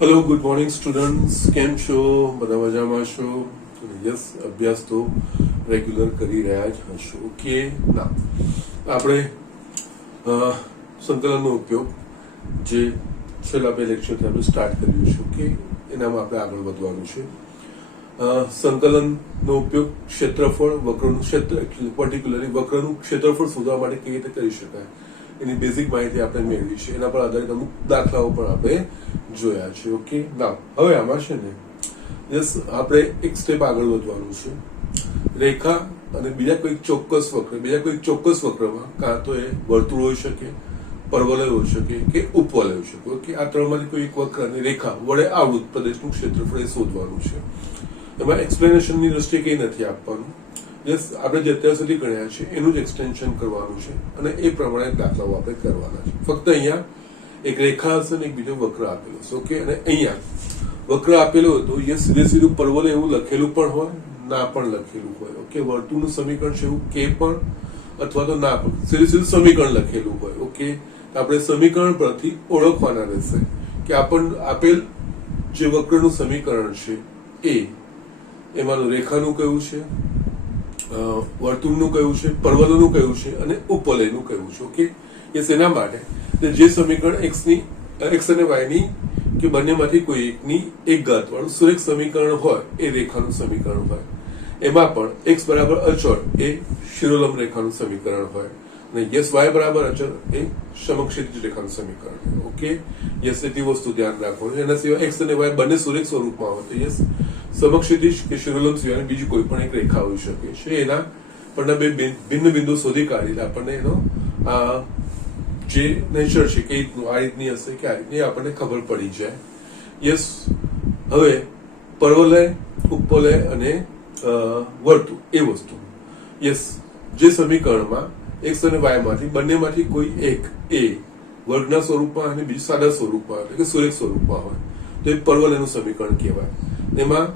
Hello good morning students, કેમ છો? બધા મજામાં છો? યસ, અભ્યાસ તો રેગ્યુલર કરી રહ્યા જ હશો. ઓકે, ના આપણે સંકલનનો ઉપયોગ જે છેલ્લા બે લેક્ચરથી આપણે સ્ટાર્ટ કર્યું છે, ઓકે, એનામાં આપણે આગળ વધવાનું છે. સંકલનનો ઉપયોગ ક્ષેત્રફળ વક્રનું ક્ષેત્ર પર્ટિક્યુલરલી વક્રનું ક્ષેત્રફળ શોધવા માટે કેવી રીતે કરી શકાય એની બેઝિક માહિતી આપણે મેળવી છે. એના પર આધારિત અમુક દાખલાઓ પણ આપણે જોયા છે. ઓકે, ના હવે આમાં છે ને યસ આપણે એક સ્ટેપ આગળ વધવાનું છે. રેખા અને બીજા કોઈક ચોક્કસ વક્રમાં કાં તો એ વર્તુળ હોઈ શકે, પરવલય હોઈ શકે કે ઉપવલય હોઈ શકે. ઓકે, આ ત્રણમાંથી કોઈ એક વક્ર અને રેખા વડે આવૃત પ્રદેશનું ક્ષેત્રફળ એ શોધવાનું છે. એમાં એક્સપ્લેનેશનની દ્રષ્ટિએ કંઈ નથી આપવાનું. યસ, આપણે જે અત્યાર સુધી ગણ્યા છે એનું જ એક્સટેન્શન કરવાનું છે અને એ પ્રમાણે દાખલાઓ આપણે કરવાના છે. ફક્ત અહીંયા એક રેખા હશે ને એક બીજો વક્ર આપેલો હશે. ઓકે, અને અહીંયા વક્ર આપેલો હતો એ સીધું પરવલય એવું લખેલું પણ હોય, ના પણ લખેલું હોય. ઓકે, વર્તુળનું સમીકરણ છે એવું કે પણ અથવા તો ના પણ સીધું સમીકરણ લખેલું હોય. ઓકે, આપણે સમીકરણ પરથી ઓળખવાના રહેશે કે આપેલ જે વક્રનું સમીકરણ છે એમાંનું રેખાનું કયું છે, વર્તુળનું કયું છે, પરવલયનું કયું છે અને ઉપવલયનું કયું છે. ઓકે, એ શેના માટે જે સમીકરણ એક્સ અને વાય ની કે બંનેમાંથી કોઈ એકની એક ઘાત વાળું સુરેખ સમીકરણ હોય એ રેખાનું સમીકરણ હોય. એમાં પણ એક્સ બરાબર અચળ એ શિરોલંબ રેખાનું સમીકરણ હોય અને યસ વાય બરાબર અચળ એ સમક્ષિતિજ રેખાનું સમીકરણ હોય. ઓકે, યસ, એટલી વસ્તુ ધ્યાન રાખવાનું. એના સિવાય એક્સ અને વાય બંને સુરેખ સ્વરૂપમાં હોય તો યસ સમક્ષિતિજ કે શિરોલંબ સિવાય બીજી કોઈ પણ એક રેખા હોઈ શકે છે. એના પરના બે ભિન્ન બિંદુ શોધી કાઢીને આપણને એનો જે નેચર છે કે આ રીતની હશે કે આ રીતની આપણને ખબર પડી જાય. યસ, હવે પરવલય, ઉપવલય અને વર્તુળ એ વસ્તુ યસ જે સમીકરણમાં એક્સ અને વાય માંથી બંનેમાંથી કોઈ એક એ વર્ગના સ્વરૂપમાં અને બીજું સાદા સ્વરૂપમાં એટલે કે સુરેખ સ્વરૂપમાં હોય તો એ પરવલયનું સમીકરણ કહેવાય. એમાં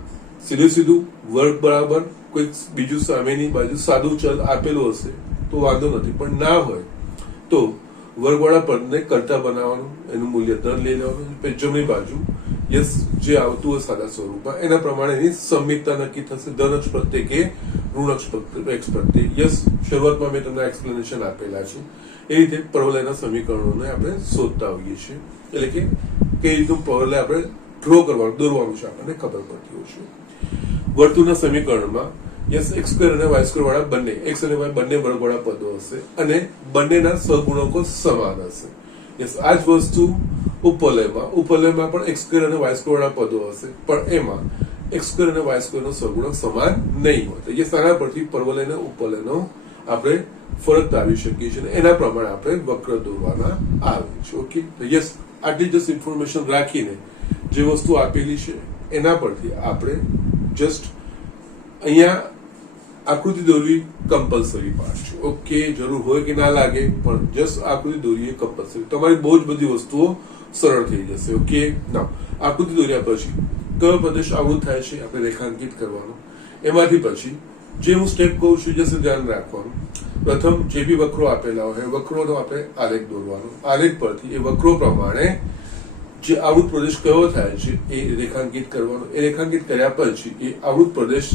સીધું વર્ગ બરાબર કોઈ બીજું સામેની બાજુ સાદું ચલ આપેલું હશે તો વાંધો નથી, પણ ના હોય તો વર્ગવાળા પદને કરતા બનાવવાનું, એનું મૂલ્ય 3 લઈ લેવાનું, પછી જમણી બાજુ યસ જે આવતું હોય સાદા સ્વરૂપમાં એના પ્રમાણે એની સંમિતતા નક્કી થશે, ધન અક્ષ પ્રત્યે કે ઋણ અક્ષ પ્રત્યે. યસ, શરૂઆતમાં મેં તમને એક્સપ્લેનેશન આપેલા છે. એ રીતે પરવલયના સમીકરણોને આપણે શોધતા હોઈએ છીએ, એટલે કે કઈ રીતનું પરવલય આપણે ડ્રો કરવાનું, દોરવાનું છે આપણને ખબર પડતી હોય છે. વર્તુળના સમીકરણમાં યસ એક્સ સ્ક્વેર અને વાય સ્ક્વેર વાળા બંને એક્સ અને વાય બંને વર્ગવાળા પદો હશે અને બંનેના સહગુણકો સમાન હશે. યસ, આ જ વસ્તુ ઉપવલયમાં પણ એક્સ સ્ક્વેર અને વાય સ્ક્વેર વાળા પદો હશે, પણ એમાં એક્સ સ્ક્વેર અને વાય સ્ક્વેર નો સહગુણક સમાન નહીં હોય. તો યસ, આના પરથી પરવલય અને ઉપવલયનો આપણે ફરક તારવી શકીએ છીએ. એના પ્રમાણે આપણે વક્ર દોરવાના આવે છે. ઓકે, તો યસ, આટલી જસ્ટ ઇન્ફોર્મેશન રાખીને જે વસ્તુ આપેલી છે એના પરથી આપણે જસ્ટ અહીંયા આકૃતિ દોરવી કમ્પલસરી પાર્ટ છે. ઓકે, જરૂર હોય કે ના લાગે પણ જસ્ટ આકૃતિ દોરવી એ કમ્પલસરી. તમારી બહુ જ બધી વસ્તુઓ સરળ થઈ જશે. ઓકે, ના આકૃતિ દોર્યા પછી કયો પ્રદેશ આવૃત થાય છે આપણે રેખાંકિત કરવાનો. એમાંથી પછી જે હું સ્ટેપ કહું છું જશે ધ્યાન રાખવાનું. પ્રથમ જે બી વક્રો આપેલા હોય વક્રોનો આપણે આલેખ દોરવાનો. આલેખ પરથી એ વક્રો પ્રમાણે જે આવૃત પ્રદેશ કયો થાય છે એ રેખાંકિત કરવાનો. એ રેખાંકિત કર્યા પછી એ આવૃત પ્રદેશ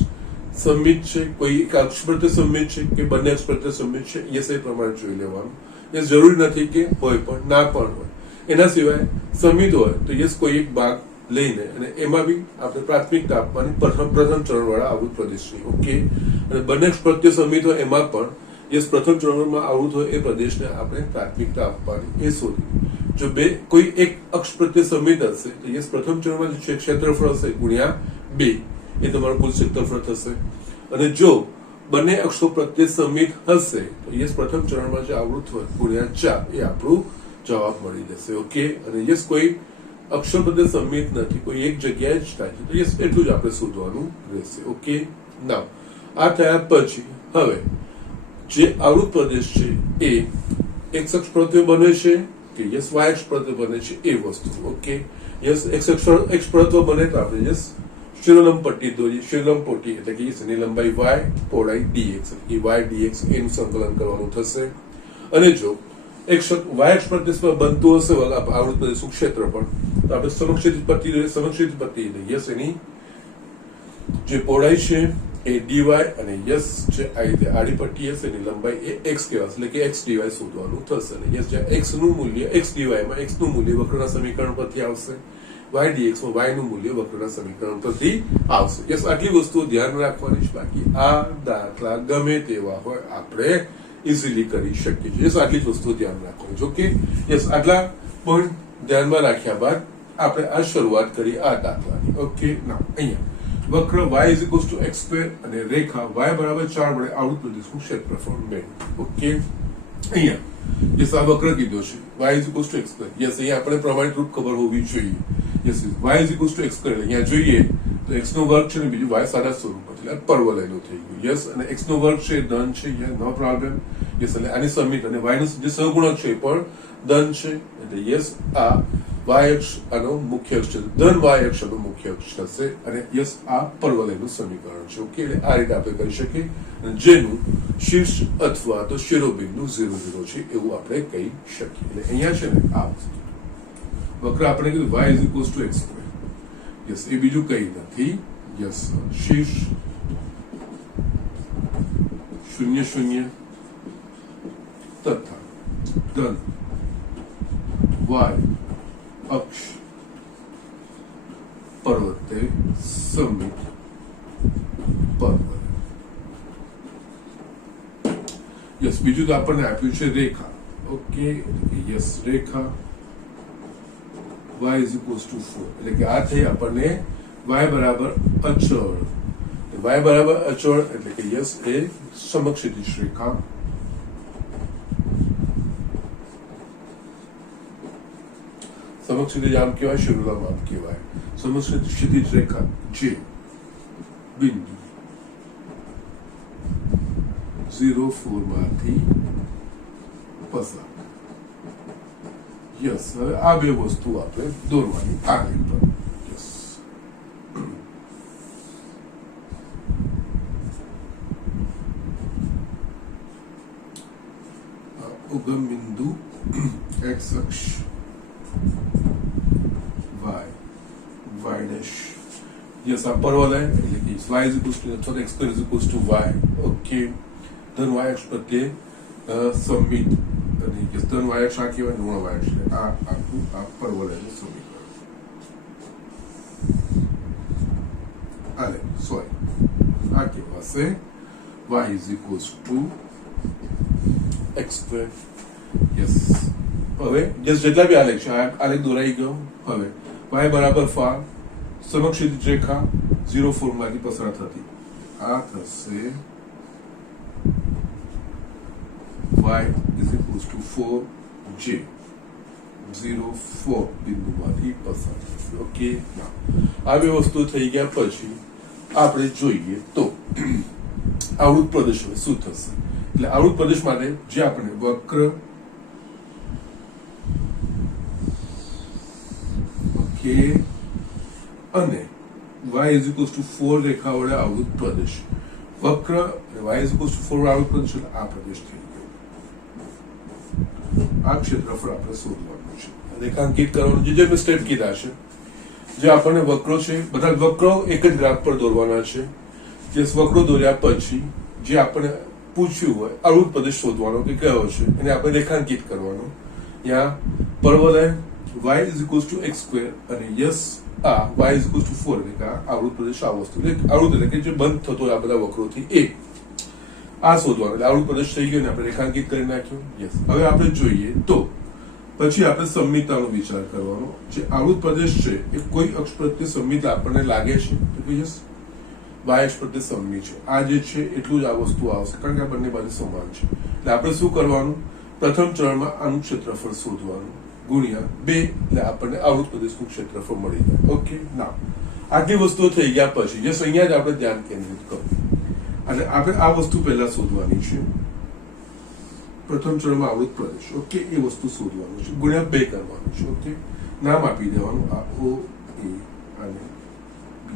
સંમિત છે, કોઈ એક અક્ષ પ્રત્યે સંમિત છે કે બંને અક્ષ પ્રત્યે સંમિત છે, યસ એ પ્રમાણે જોઈ લેવાનું. યસ, જરૂરી નથી કે હોય પણ ના પણ હોય. એના સિવાય સંમિત હોય તો યસ કોઈ એક ભાગ લઈને અને એમાં બી આપણે પ્રાથમિકતા આપવાની પ્રથમ ચરણ વાળા આવૃત પ્રદેશની. ઓકે, અને બંને અક્ષ પ્રત્યે સંમિત હોય એમાં પણ યસ પ્રથમ ચરણમાં આવૃત હોય એ પ્રદેશને આપણે પ્રાથમિકતા આપવાની. એ શોધી જો કોઈ એક અક્ષ પ્રત્યે સંમિત હશે તો યસ પ્રથમ ચરણમાં જે ક્ષેત્રફળ હશે ગુણ્યા 2 એ તમારું કુલ ક્ષેત્રફળ થશે. અને જો બંને અક્ષો પ્રત્યે સંમિત હશે તો યસ પ્રથમ ચરણમાં જે આવૃત હોય ગુણ્યા 4 એ આપણું જવાબ મળી જશે. ઓકે, અને યસ કોઈ અક્ષો પ્રત્યે સંમિત નથી, કોઈ એક જગ્યાએ જ થાય છે તો યસ એટલું જ આપણે શોધવાનું રહેશે. ઓકે, નાવ આ થયા પછી હવે જે આવૃત પ્રદેશ છે એ એક્સ અક્ષ પ્રત્યે બને છે કે યસ વાય અક્ષ પ્રત્યે બને છે એ વસ્તુ. ઓકે, યસ એક્સ પ્રત્યે બને તો આપણે યસ શિરોલંબ પટ્ટી દોરીએ. શિરોલંબ પટ્ટી એટલે કે એની લંબાઈ y, પહોળાઈ dx, એ y dx એનું સંકલન કરવાનું થશે. અને જો વાય અક્ષ પ્રદેશમાં બનતું હશે આવૃત પ્રદેશનું ક્ષેત્રફળ, તો આપણે સમક્ષિતિજ પટ્ટી યસ એની જે પહોળાઈ છે એ ડીવાય અને યસ જે આ રીતે આડી પટ્ટી હશે એની લંબાઈ એ એક્સ કહેવાશે, એટલે કે એક્સ ડીવાય શોધવાનું થશે. અને યસ જ્યાં એક્સ નું મૂલ્ય એક્સ ડીવાયમાં એક્સ નું મૂલ્ય વક્રના સમીકરણ પરથી આવશે, વાય ડીએક્સ માં વાય નું મૂલ્ય વક્રના સમીકરણ પરથી આવશે. યસ આટલી વસ્તુઓ ધ્યાન રાખવાની છે, બાકી આ દાખલા ગમે તેવા હોય આપણે ઇઝીલી કરી શકીએ છીએ. યસ આટલી જ વસ્તુઓ ધ્યાન રાખવાની છે. ઓકે, યસ આટલા પોઈન્ટ ધ્યાનમાં રાખ્યા બાદ આપણે આ શરૂઆત કરી આ દાખલાની. ઓકે, ના અહીંયા વક્ર y is equals to x square અને રેખા y બરાબર 4 વડે આવૃત પ્રદેશનું ક્ષેત્રફળ મેળવો. ઓકે, અહીંયા યસ આ વક્ર કીધો છે y is equals to x square. Yes અહીંયા આપણે પ્રમાણિત રૂપ ખબર હોવી જોઈએ. Yes y is equals to x square અહીંયા જોઈએ તો x નો વર્ગ છે ને બીજું y સાદા સ્વરૂપ એટલે પરવલયનું થઈ ગયું. યસ અને x નો વર્ગ છે ધન છે, નો પ્રોબ્લેમ. યસ એટલે આની સમિત અને y નો જે સહગુણક છે પણ ધન છે, એટલે યસ આ y અક્ષ આનો મુખ્ય અક્ષ છે, ધન y અક્ષ આનો મુખ્ય અક્ષ થશે અને યસ આ પરવલયનું સમીકરણ છે. ઓકે, એટલે આ રીતે આપણે કરી શકીએ જેનું શીર્ષ અથવા તો શિરોબિંદુ 0 0 છે એવું આપણે કહી શકીએ. એટલે અહીંયા છે ને આ વક્ર આપણે કીધું y is equals to x square. Yes એ બીજું કઈ નથી. યસ શીર્ષ 0 0 તથા ધન y અક્ષ પર્વતે સમિત પર્વત. યસ બીજું તો આપણને આપ્યું છે રેખા. ઓકે, યસ રેખા y is equals to 4 એટલે કે આ થઈ આપણને y બરાબર અચળ. y બરાબર અચળ એટલે કે યસ એ સમક્ષિતિજ રેખા સમક્ષિતિજ આમ કહેવાય, શિરોલામ આમ કહેવાય. સમક્ષિતિજ રેખા જે બિંદુ 0 4 માંથી પસાર. યસ હવે આ બે વસ્તુ આપણે દોરવાની આ લાઈન પર. યસ ઉગમ બિંદુ x અક્ષ y dash. યસ આ પરવલય એટલે કે y is equals to અથવા x square is equals to y. Okay, ધન y અક્ષ પ્રત્યે સમિત અને યસ ધન y અક્ષ આ કહેવાય, ઋણ y અક્ષ આ આખું આ પરવલયનું સમીકરણ. આલે સોરી આ કહેવાશે y is equals to x square. Yes હવે જસ્ટ જેટલા બી આલેખ છે આલેખ દોરાઈ ગયો. હવે y બરાબર 5 સમક્ષિતિજ રેખા 0 4 માંથી પસાર થતી આ થશે y is equals to 4 j 0 4 બિંદુમાંથી પસાર થશે. ઓકે, આ બે વસ્તુ થઈ ગયા પછી આપણે જોઈએ તો આવૃત પ્રદેશ શું થશે. એટલે આવૃત પ્રદેશ માટે જે આપણે વક્ર ઓકે અને y is equals to 4 રેખા વડે આવૃત પ્રદેશ વક્ર y is equals to 4 આવૃત પ્રદેશ આ પ્રદેશ થઈ ગયો. આ ક્ષેત્રફળ આપણે શોધવાનું છે, રેખાંકિત કરવાનું જે મેં સ્ટેપ કીધા છે. જે આપણને વક્રો છે બધા વક્રો એક જ ગ્રાફ પર દોરવાના છે. જે વક્રો દોર્યા પછી જે આપણે પૂછ્યું હોય આવૃત પ્રદેશ શોધવાનો કે કયો છે એને આપણે રેખાંકિત કરવાનો. ત્યાં પરવલય y is equals to x square અને યસ આ y is equals to 4 એટલે આવૃત પ્રદેશ આ વસ્તુ આવૃત એટલે કે જે બંધ થતો આ બધા વક્રોથી એ આ શોધવાનું. એટલે આવૃત પ્રદેશ થઈ ગયો ને આપણે રેખાંકિત કરી નાખ્યું. યસ હવે આપણે જોઈએ તો પછી આપણે સંમિતાનો વિચાર કરવાનો. જે આવૃત પ્રદેશ છે એ કોઈ અક્ષ પ્રત્યે સંમિત આપણને લાગે છે તો યસ y અક્ષ પ્રત્યે સંમિત છે. આ જે છે એટલું જ આ વસ્તુ આવશે કારણ કે આ બંને બાજુ સમાન છે. એટલે આપણે શું કરવાનું, પ્રથમ ચરણમાં આનું ક્ષેત્રફળ શોધવાનું ગુણ્યા 2 એટલે આપણને આવૃત પ્રદેશનું ક્ષેત્રફળ મળી જાય. ઓકે, ના આટલી વસ્તુઓ થઈ ગયા પછી યસ અહીંયા જ આપણે ધ્યાન કેન્દ્રિત કરવું અને આપણે આ વસ્તુ પહેલા શોધવાની છે. પ્રથમ ચરણમાં આવૃત પ્રદેશ ઓકે એ વસ્તુ શોધવાનું છે, ગુણ્યા 2 કરવાનું છે. ઓકે, નામ આપી દેવાનું આ O A અને B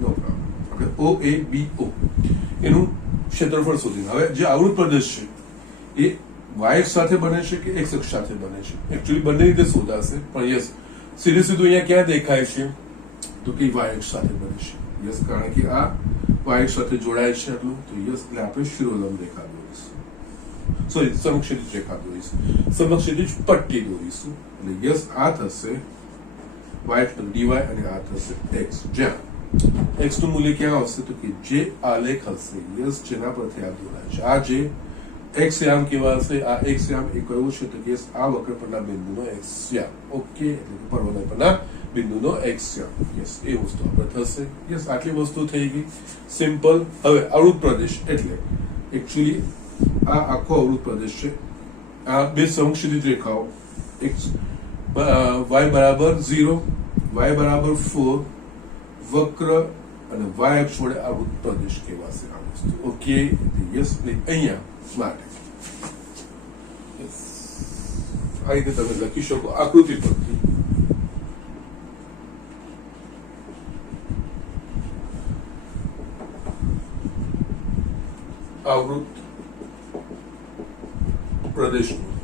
નો પ્રોબ્લેમ. આપણે O A B O એનું ક્ષેત્રફળ શોધીને હવે જે આવૃત પ્રદેશ છે એ વાય અક્ષ સાથે બને છે કે એક્સ અક્ષ સાથે બને છે? એકચ્યુઅલી બંને રીતે શોધાશે, પણ યસ સીધું સીધું અહીંયા ક્યાં દેખાય છે તો કે વાય અક્ષ સાથે બને છે. યસ, કારણ કે આ વાય અક્ષ સાથે જોડાય છે એટલું, તો યસ એટલે આપણે શિરોલંબ રેખા દોરીશું, સોરી સમક્ષિતિજ રેખા દોરીશું, સમક્ષિતિજ પટ્ટી દોરીશું. એટલે યસ આ થશે વાય ડીવાય અને આ થશે એક્સ, જ્યાં એક્સ નું મૂલ્ય ક્યાં આવશે તો કે જે આલેખ હશે યસ જેના પરથી આ દોરાય છે, આ જે એક્સ યામ કેવા હશે, આ એક્સ યામ એ કયું છે તો કે આ વક્ર પરના બિંદુનો એક્સ યામ. ઓકે, એટલે કે પરવલય પરના બિંદુનો એક્સ યામ. યસ એ વસ્તુ આપણે થશે. યસ આટલી વસ્તુ થઈ ગઈ સિમ્પલ. હવે અવૃત પ્રદેશ એટલે એકચ્યુઅલી આ આખો અવૃત પ્રદેશ છે, આ બે સમક્ષિતિજ રેખાઓ એક્સ વાય બરાબર 0, વાય બરાબર 4 વક્ર અને વાય અક્ષ વડે આવૃત પ્રદેશ કહેવાશે આ વસ્તુ. ઓકે, યસ અહીંયા માટે આ રીતે તમે લખી શકો આકૃતિ પરથી. આવૃત પ્રદેશનું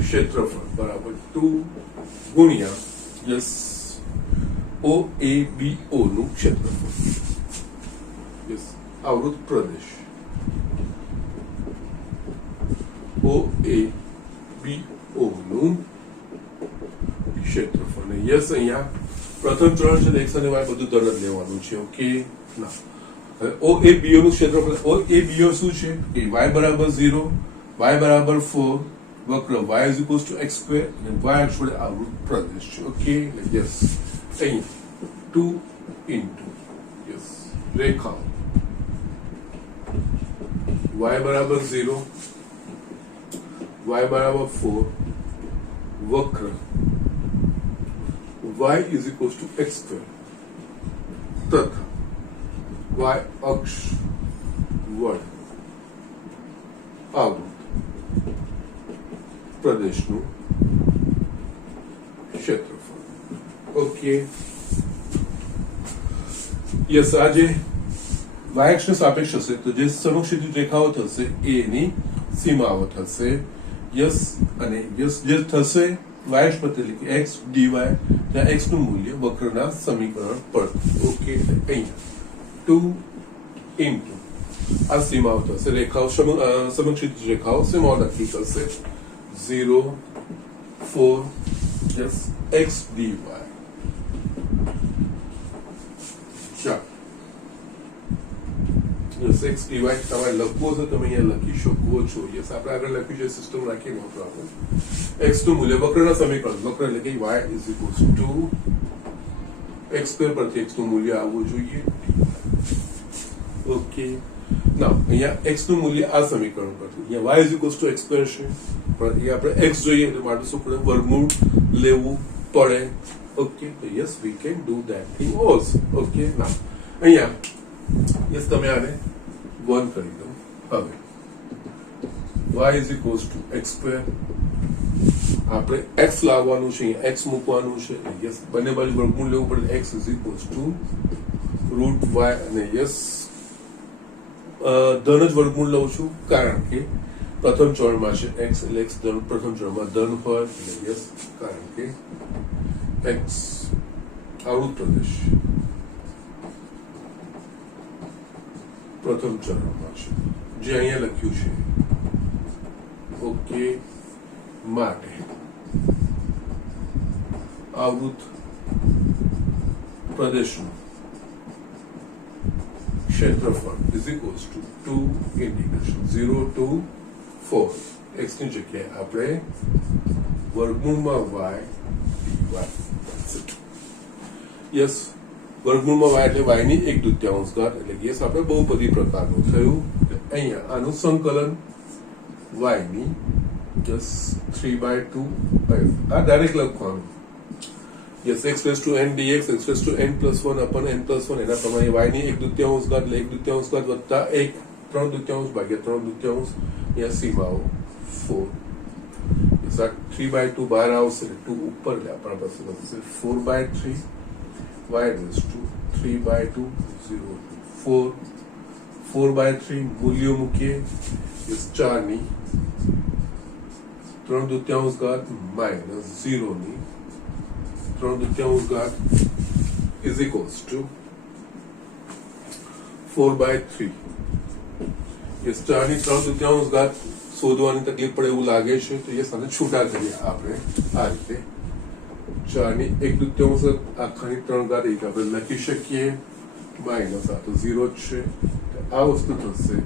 ક્ષેત્રફળ બરાબર 2 ગુણ્યા યસ OABO નું ક્ષેત્રફળ. યસ આવૃત પ્રદેશ OABO નું ક્ષેત્રફળ. યસ અહીંયા પ્રથમ ચરણ છે એક્સ અને વાય બધું ધન જ લેવાનું છે. ઓકે, ના OABO નું ક્ષેત્રફળ, OABO શું છે કે y બરાબર 0, y બરાબર 4 વક્ર y is equals to x square અને y અક્ષ વડે આવૃત પ્રદેશ છે. ઓકે, યસ અહીં 2 into યસ રેખા y બરાબર 0, y બરાબર 4 વક્ર y is equals to x square તથા y અક્ષ વડે આવૃત પ્રદેશનું ક્ષેત્રફળ. ઓકે, યસ આજે વાય અક્ષને સાપેક્ષ હશે તો જે સમક્ષિતિજ રેખાઓ થશે એની સીમાઓ થશે. યસ અને યસ જે થશે વાય અક્ષ પર એટલે કે એક્સ ડીવાય, ત્યાં એક્સ નું મૂલ્ય વક્રના સમીકરણ પર. ઓકે, અહીંયા 2 into આ સીમાઓ થશે, રેખાઓ સમક્ષિતિજ રેખાઓ સીમાઓ નક્કી કરશે 0, 4 યસ x dy. ચાલો યસ x dy તમારે લખવું હશે તમે અહીંયા લખી શકો છો. યસ આપણે આગળ લખ્યું છે સિસ્ટમ રાખી નો પ્રોબ્લેમ. x નું મૂલ્ય વક્રના સમીકરણ, વક્ર એટલે કે y is equals to x square પરથી x નું મૂલ્ય આવવું જોઈએ. ઓકે, ના અહીંયા x નું મૂલ્ય આ સમીકરણ પરથી, અહીંયા y is equals to x square છે પણ એ આપણે x જોઈએ એટલે માટે શું પડે વર્ગમૂળ લેવું પડે. ઓકે, તો yes we can do that thing also. Okay, ના અહીંયા યસ તમે આને 1 કરી દો. હવે y is equals to x square આપણે x લાવવાનું છે, અહીંયા x મૂકવાનું છે. યસ બંને બાજુ વર્ગમૂળ લેવું પડે. x is equals to root y અને યસ ધન જ વર્ગમૂળ લઉં છું કારણ કે પ્રથમ ચરણમાં છે x એટલે x પ્રથમ ચરણમાં ધન હોય એટલે યસ કારણ કે x આવૃત પ્રદેશ પ્રથમ ચરણમાં છે જે અહીંયા લખ્યું છે. ઓકે, માટે આવૃત પ્રદેશનું ક્ષેત્રફળ is equals to 2 integration 0 to 4 x ની જગ્યાએ આપણે વર્ગમૂળમાં y dy. યસ વર્ગમૂળમાં y એટલે y ની 1/2 ઘાત એટલે યસ આપણે બહુપદી પ્રકારનું થયું. અહીંયા આનું સંકલન y ની યસ 3/2 આ ડાયરેક્ટ લખવાનું. Yes x raised to n dx x raised to n plus 1 upon n plus 1 એના પ્રમાણે y ની 1/2 ઘાત એટલે 1/2 ઘાત વત્તા 1 3/2 ભાગ્યા 3/2 અહીંયા સીમાઓ 4. યસ આ 3/2 બહાર આવશે 2 ઉપર એટલે આપણા પાસે બનશે 4/3 y raised to 3/2 0 4 4/3 મૂલ્યો મૂકીએ યસ 4 ની 3/4 ઘાત માઇનસ 0 ની 3/4 ઘાત ઇઝ ઇક્વલ્સ ટુ 4/3. યસ 4 ની 3/4 ઘાત શોધવાની તકલીફ પડે એવું લાગે છે તો યસ આને છૂટા કરીએ આપણે આ રીતે 4 ની 1/4 આખાની 3 ઘાત એક આપણે લખી શકીએ માઇનસ આ તો 0 જ છે આ વસ્તુ થશે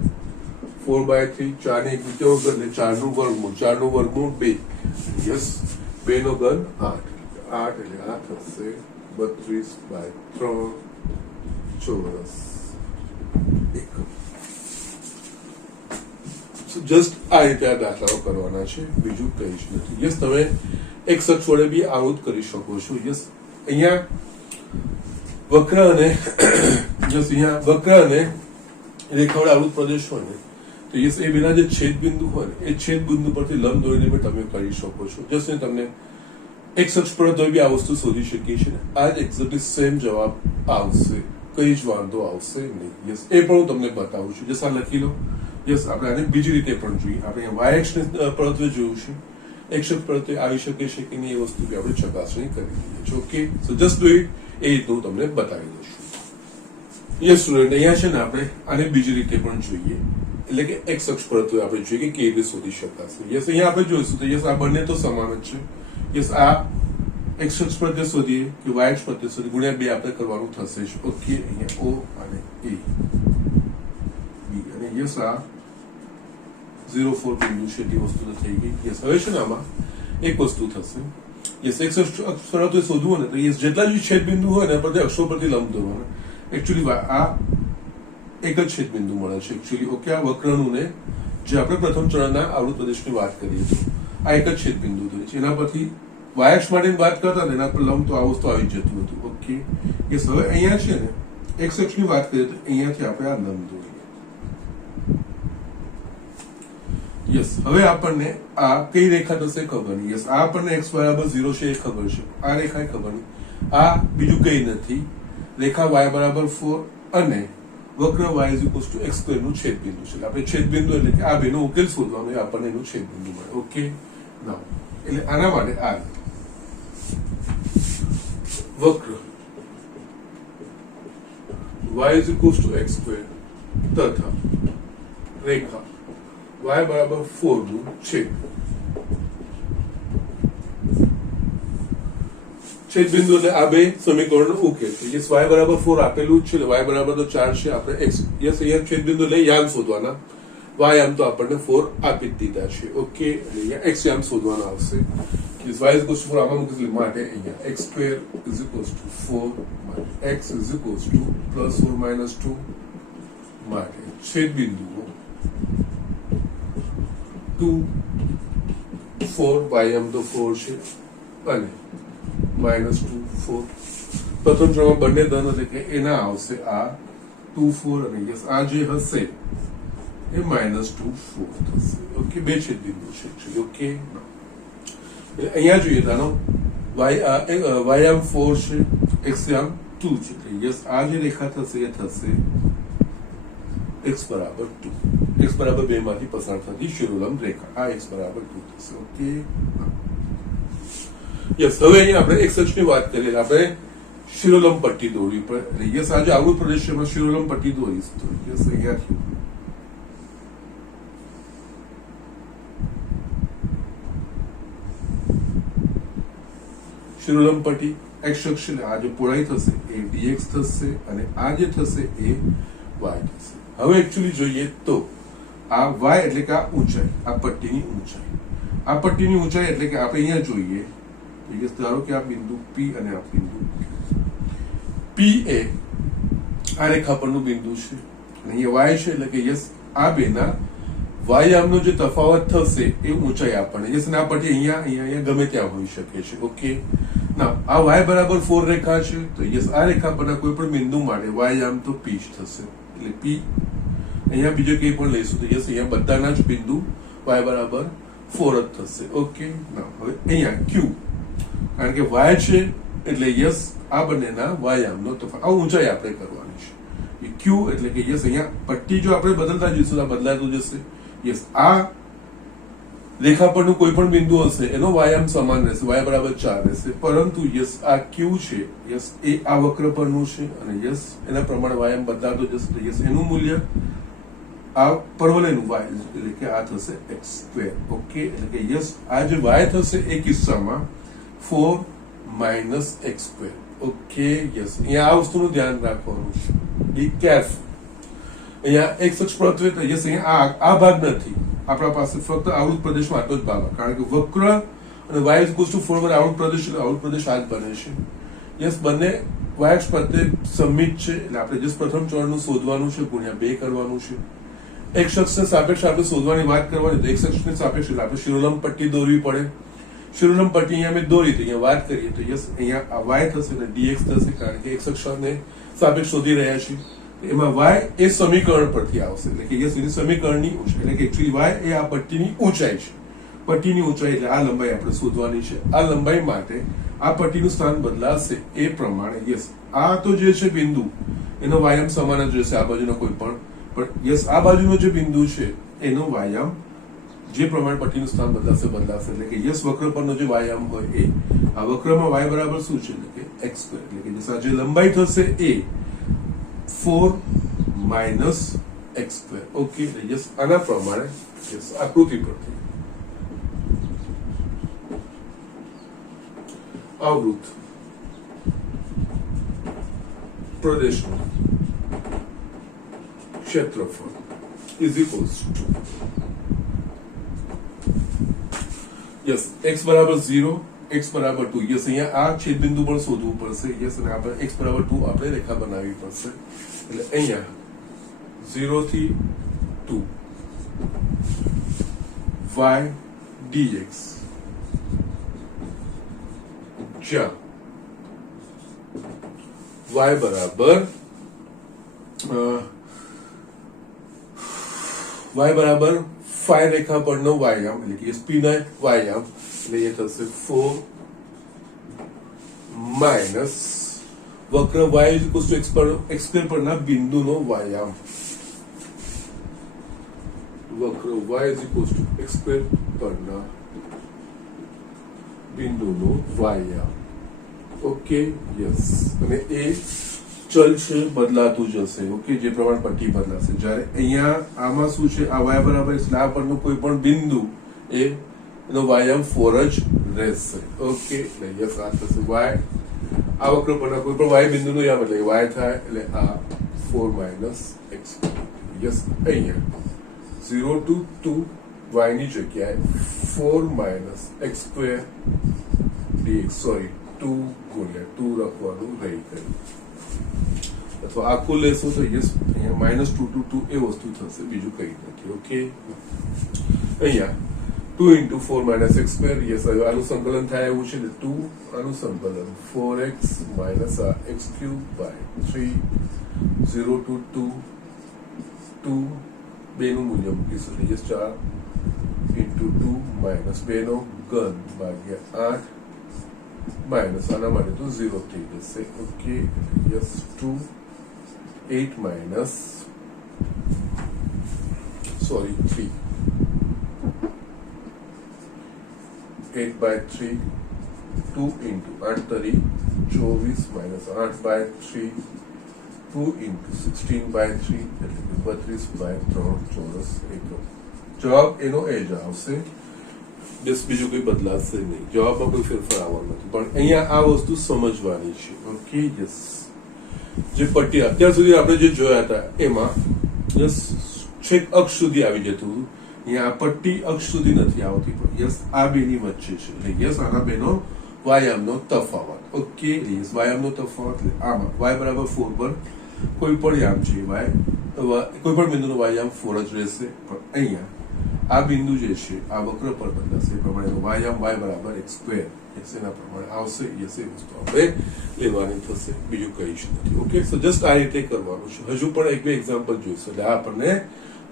4/3 4 ની 1/4 એટલે 4 નું વર્ગમૂળ 4 નું વર્ગમૂળ 2 યસ 2 નો ઘન 8 8 એટલે આ થશે 32/3 ચોરસ એકમ. જસ્ટ આ રીતે આ દાખલાઓ કરવાના છે બીજું કઈ જ નથી. યસ તમે એક્સ અક્ષ વડે બી આવૃત કરી શકો છો. યસ અહીંયા વક્ર અને યસ અહીંયા વક્ર અને રેખા વડે આવૃત પ્રદેશ હોય ને તો યસ એ બેના જે છેદ બિંદુ હોય ને એ છેદ બિંદુ પરથી લંબ દોરીને પણ તમે કરી શકો છો. જસ્ટ તમને એક્સ અક્ષ પર તો બી આ વસ્તુ શોધી શકીએ છીએ. આ જ એક્ઝેક્ટલી સેમ જવાબ આવશે, કઈ જ વાંધો આવશે નહીં. યસ એ પણ હું તમને બતાવું છું. જસ્ટ આ લખી લો. યસ આપણે આને બીજી રીતે પણ જોઈએ. આપણે વાય અક્ષ પરત્વે જોયું છે, એક્સ અક્ષ પરત્વે આવી શકે છે કે નહીં એ વસ્તુ બી આપણે ચકાસણી કરી લઈએ છીએ. Okay so just do it. એ રીતનું તમને બતાવી દઉં છું. યસ સ્ટુડન્ટ અહીંયા છે ને આપણે આને બીજી રીતે પણ જોઈએ, એટલે કે એક્સ અક્ષ પરત્વે આપણે જોઈએ કે કેવી રીતે શોધી શકાશે. યસ અહીંયા આપણે જોઈશું તો યસ આ બંને તો સમાન જ છે. યસ આ એક્સ અક્ષ પરત્વે શોધીએ કે વાય અક્ષ પરત્વે શોધીએ ગુણ્યા 2 આપણે કરવાનું થશે જ. ઓકે અહીંયા ઓ અને એ બી અને યસ આ 0,4 બિંદુ છે તે વસ્તુ તો થઈ ગઈ. યસ હવે છે ને આમાં એક વસ્તુ થશે. યસ એક્સ અક્ષ પરત્વે શોધવું ને તો યસ જેટલા જ છેદ બિંદુ હોય ને પરથી અક્ષો પરથી લંબ દોરવાના. એકચ્યુઅલી આ એક જ છેદ બિંદુ મળે છે એકચ્યુઅલી. ઓકે આ વક્રનું ને જે આપણે પ્રથમ ચરણના આવૃત પ્રદેશની વાત કરીએ તો આ એક જ છેદ બિંદુ દોરે છે. એના પરથી વાય અક્ષ માટેની વાત કરતા ને એના પર લંબ તો આ વસ્તુ આવી જતું હતું. ઓકે યસ હવે અહીંયા છે ને એક્સ અક્ષની વાત કરીએ તો અહીંયાથી આપણે આ લંબ દોરીએ. યસ હવે આપણને આ કઈ રેખા થશે ખબર નહીં. યસ આ આપણને x બરાબર 0 છે એ ખબર છે. આ રેખા ખબર નહીં. આ બીજું કઈ નથી, રેખા y બરાબર 4 અને વક્ર y x² નું છેદ બિંદુ છે. આપણે છેદ બિંદુ એટલે કે આ બેનો ઉકેલ શોધવાનો એ આપણને એનું છેદ બિંદુ મળે. ઓકે નાઉ એટલે આના માટે આ વક્ર y x² તથા રેખા y બરાબર 4 નું છેદ બિંદુ એટલે આ બે સમીકરણનો ઉકેલ. યસ y બરાબર 4 આપેલું જ છે એટલે y બરાબર તો 4 છે. આપણે x યસ અહીંયા છેદ બિંદુ એટલે યામ શોધવાના. y આમ તો આપણને 4 આપી જ દીધા છે. ઓકે એટલે અહીંયા x યામ શોધવાના આવશે. યસ y 4 આમાં મૂકી માટે અહીંયા x² 4 x +4 - 2 માટે છેદ બિંદુઓ 2 4 y આમ તો 4 છે અને -2 4 પ્રથમ ચરણમાં બંને ધન એટલે કે એના આવશે આ 2 4 અને યસ આ જે હશે એ -2 4 થશે. ઓકે બે છેદ બિંદુ છે. ઓકે અહીંયા જોઈએ તાનો y આમ 4 છે, x આમ 2 છે. યસ આ જે રેખા થશે એ થશે x બરાબર 2. x બરાબર 2 માંથી પસાર થતી શિરોલંબ રેખા આ x બરાબર 2 થશે. ઓકે યસ હવે અહીંયા આપણે એક્સ અક્ષની વાત કરીએ આપણે શિરોલંબ પટ્ટી દોરવી પડે. યસ આજે આવૃત પ્રદેશમાં શિરોલંબ પટ્ટી દોરીશ તો યસ અહીંયાથી શિરોલંબ પટ્ટી એક્સ અક્ષ આ જે પહોળાઈ થશે એ dx થશે અને આ જે થશે એ y થશે. હવે એકચ્યુઅલી જોઈએ તો આ y એટલે કે આ ઊંચાઈ, આ પટ્ટીની ઊંચાઈ, આ પટ્ટીની ઊંચાઈ એટલે કે આપણે અહીંયા જોઈએ ધારો કે આ બિંદુ P અને આ બિંદુ P એ આ રેખા પરનું બિંદુ છે અને અહીંયા y છે એટલે કે યસ આ બેના y આમનો જે તફાવત થશે એ ઊંચાઈ આપણને યસ અને આ પટ્ટી અહીંયા ગમે ત્યાં હોઈ શકે છે. ઓકે ના આ y બરાબર 4 રેખા છે તો યસ આ રેખા પરના કોઈ પણ બિંદુ માટે y આમ તો P જ થશે એટલે P અહીંયા બીજો કઈ પણ લઈશું તો યસ અહીંયા બધાના જ બિંદુ y બરાબર 4 જ થશે. ઓકે ના હવે અહીંયા Q કારણ કે y છે એટલે યસ આ બંનેના y આમનો તફાવત આ ઊંચાઈ આપણે કરવાની છે. Q એટલે કે યસ અહીંયા પટ્ટી જો આપણે બદલતા જઈશું આ બદલાતું જશે યસ આ રેખા પરનું કોઈ પણ બિંદુ હશે એનો વાયામ સમાન રહેશે, y બરાબર 4 રહેશે, પરંતુ યસ આ q છે યસ એ આ વક્ર પરનું છે અને યસ એના પ્રમાણે વાયામ બદલાતો જશે, યસ એનું મૂલ્ય આ પરવલયનું y એટલે કે આ થશે x². ઓકે, એટલે કે યસ આ જે y થશે એ કિસ્સામાં 4 માઇનસ x². ઓકે, યસ અહીંયા આ વસ્તુનું ધ્યાન રાખવાનું છે, બી કેરફુલ. અહીંયા x અક્ષ પર તો યસ અહીંયા આ ભાગ નથી આપણા પાસે, ફક્ત આવૃત પ્રદેશમાં આટલો જ ભાગ, કારણ કે વક્ર અને y = 4 પર આવૃત પ્રદેશ એટલે આવૃત પ્રદેશ આ જ બને છે. યસ બંને y અક્ષ પ્રત્યે સમમિત છે, એટલે આપણે જે પ્રથમ ચરણનું શોધવાનું છે ગુણ્યા 2 કરવાનું છે. x અક્ષને સાપેક્ષ આપણે શોધવાની વાત કરવાની તો x અક્ષને સાપેક્ષ એટલે આપણે શિરોલંબ પટ્ટી દોરવી પડે. શિરોલંબ પટ્ટી અહીંયા મેં દોરી તો અહીંયા વાત કરીએ તો યસ અહીંયા આ y થશે અને dx થશે, કારણ કે x અક્ષને સાપેક્ષ શોધી રહ્યા છીએ. એમાં y એ સમીકરણ પરથી આવશે, એટલે કે યસ એની સમીકરણની ઊંચાઈ, એટલે કે એકચ્યુઅલી y એ આ પટ્ટીની ઊંચાઈ છે. પટ્ટીની ઊંચાઈ એટલે આ લંબાઈ આપણે શોધવાની છે. આ લંબાઈ માટે આ પટ્ટીનું સ્થાન બદલાશે એ પ્રમાણે યસ આ તો જે છે બિંદુ એનો વાયામ સમાન જ રહેશે આ બાજુનો કોઈ પણ યસ આ બાજુનો જે બિંદુ છે એનો વાયામ જે પ્રમાણે પટ્ટીનું સ્થાન બદલાશે, એટલે કે યસ વક્ર પરનો જે વાયામ હોય એ આ વક્રમાં y બરાબર શું છે એટલે કે x², એટલે કે યસ આ જે લંબાઈ થશે એ 4 માઇનસ x². ઓકે, યસ આના પ્રમાણે યસ આકૃતિ પરથી આવૃત પ્રદેશનું ક્ષેત્રફળ is equals to yes x બરાબર 0, x બરાબર 2. યસ અહીંયા આ છેદ બિંદુ પણ શોધવું પડશે. યસ અને આપણે x બરાબર 2 આપણે રેખા બનાવવી પડશે, એટલે અહીંયા 0 થી 2 y dx જ્યાં y બરાબર phi રેખા પરનો વાયામ એટલે કે SP ના વાયામ એટલે એ થશે 4 માઇનસ વક્ર y x² પરના બિંદુનો વાયામ, વક્ર y x² પરના બિંદુનો વાયામ. ઓકે, યસ અને એ ચલ છે બદલાતું જશે. ઓકે, જે પ્રમાણે પટ્ટી બદલાશે. જ્યારે અહીંયા આમાં શું છે આ y બરાબર સ્લેબ પરનું કોઈ પણ બિંદુ એનો વાયામ 4 જ રહેશે. ઓકે, યસ આ થશે y આ વક્ર પરના કોઈ પણ y બિંદુનો યામ એટલે y થાય એટલે આ 4 માઇનસ x². યસ અહીંયા 0 to 2 y ની જગ્યાએ 4 માઇનસ x² dx, સોરી 2 ગુણ્યા 2 લખવાનું રહી ગયું, અથવા આખું લેશો તો યસ અહીંયા -2 to 2 એ વસ્તુ થશે, બીજું કઈ નથી. ઓકે, અહીંયા 2 into 4 minus x². યસ આનું સંકલન થાય એવું છે 2 આનું સંકલન 4x minus x³ by 3 0 to 2 2 બેનું મૂલ્ય મૂકીશું એટલે યસ 4 into 2 minus 2 નો ઘન ભાગ્યા 8 માઇનસ આના માટે તો 0 થઈ જશે. Okay, yes 2 8 minus sorry 3 8 by 3 2 into 8 તરી 24 minus 8 by 3 2 into 16 by 3 એટલે કે 32 by 3 ચોરસ એકમ. જવાબ એનો એ જ આવશે, બસ બીજું કોઈ બદલાશે નહીં, જવાબમાં કોઈ ફેરફાર આવવાનો નથી. પણ અહીંયા આ વસ્તુ સમજવાની છે. ઓકે, યસ જે પટ્ટી અત્યાર સુધી આપણે જે જોયા હતા એમાં યસ છેક અક્ષ સુધી આવી જતું હતું, અહીંયા આ પટ્ટી અક્ષ સુધી નથી આવતી, પણ યસ આ બેની વચ્ચે છે એટલે યસ આના બેનો વાયામનો તફાવત. ઓકે, યસ વાયામનો તફાવત એટલે આમાં y બરાબર 4 પર કોઈ પણ યામ છે કોઈ પણ બિંદુનો વાયામ 4 જ રહેશે, પણ અહીંયા આ બિંદુ જે છે આ વક્ર પર બદલાશે એ પ્રમાણે વાયામ y બરાબર x² એના પ્રમાણે આવશે. યસ એ વસ્તુ આપણે લેવાની થશે, બીજું કઈ જ નથી. ઓકે, સો જસ્ટ આ રીતે કરવાનું છે. હજુ પણ એક બે એક્ઝામ્પલ જોઈશું એટલે આપણને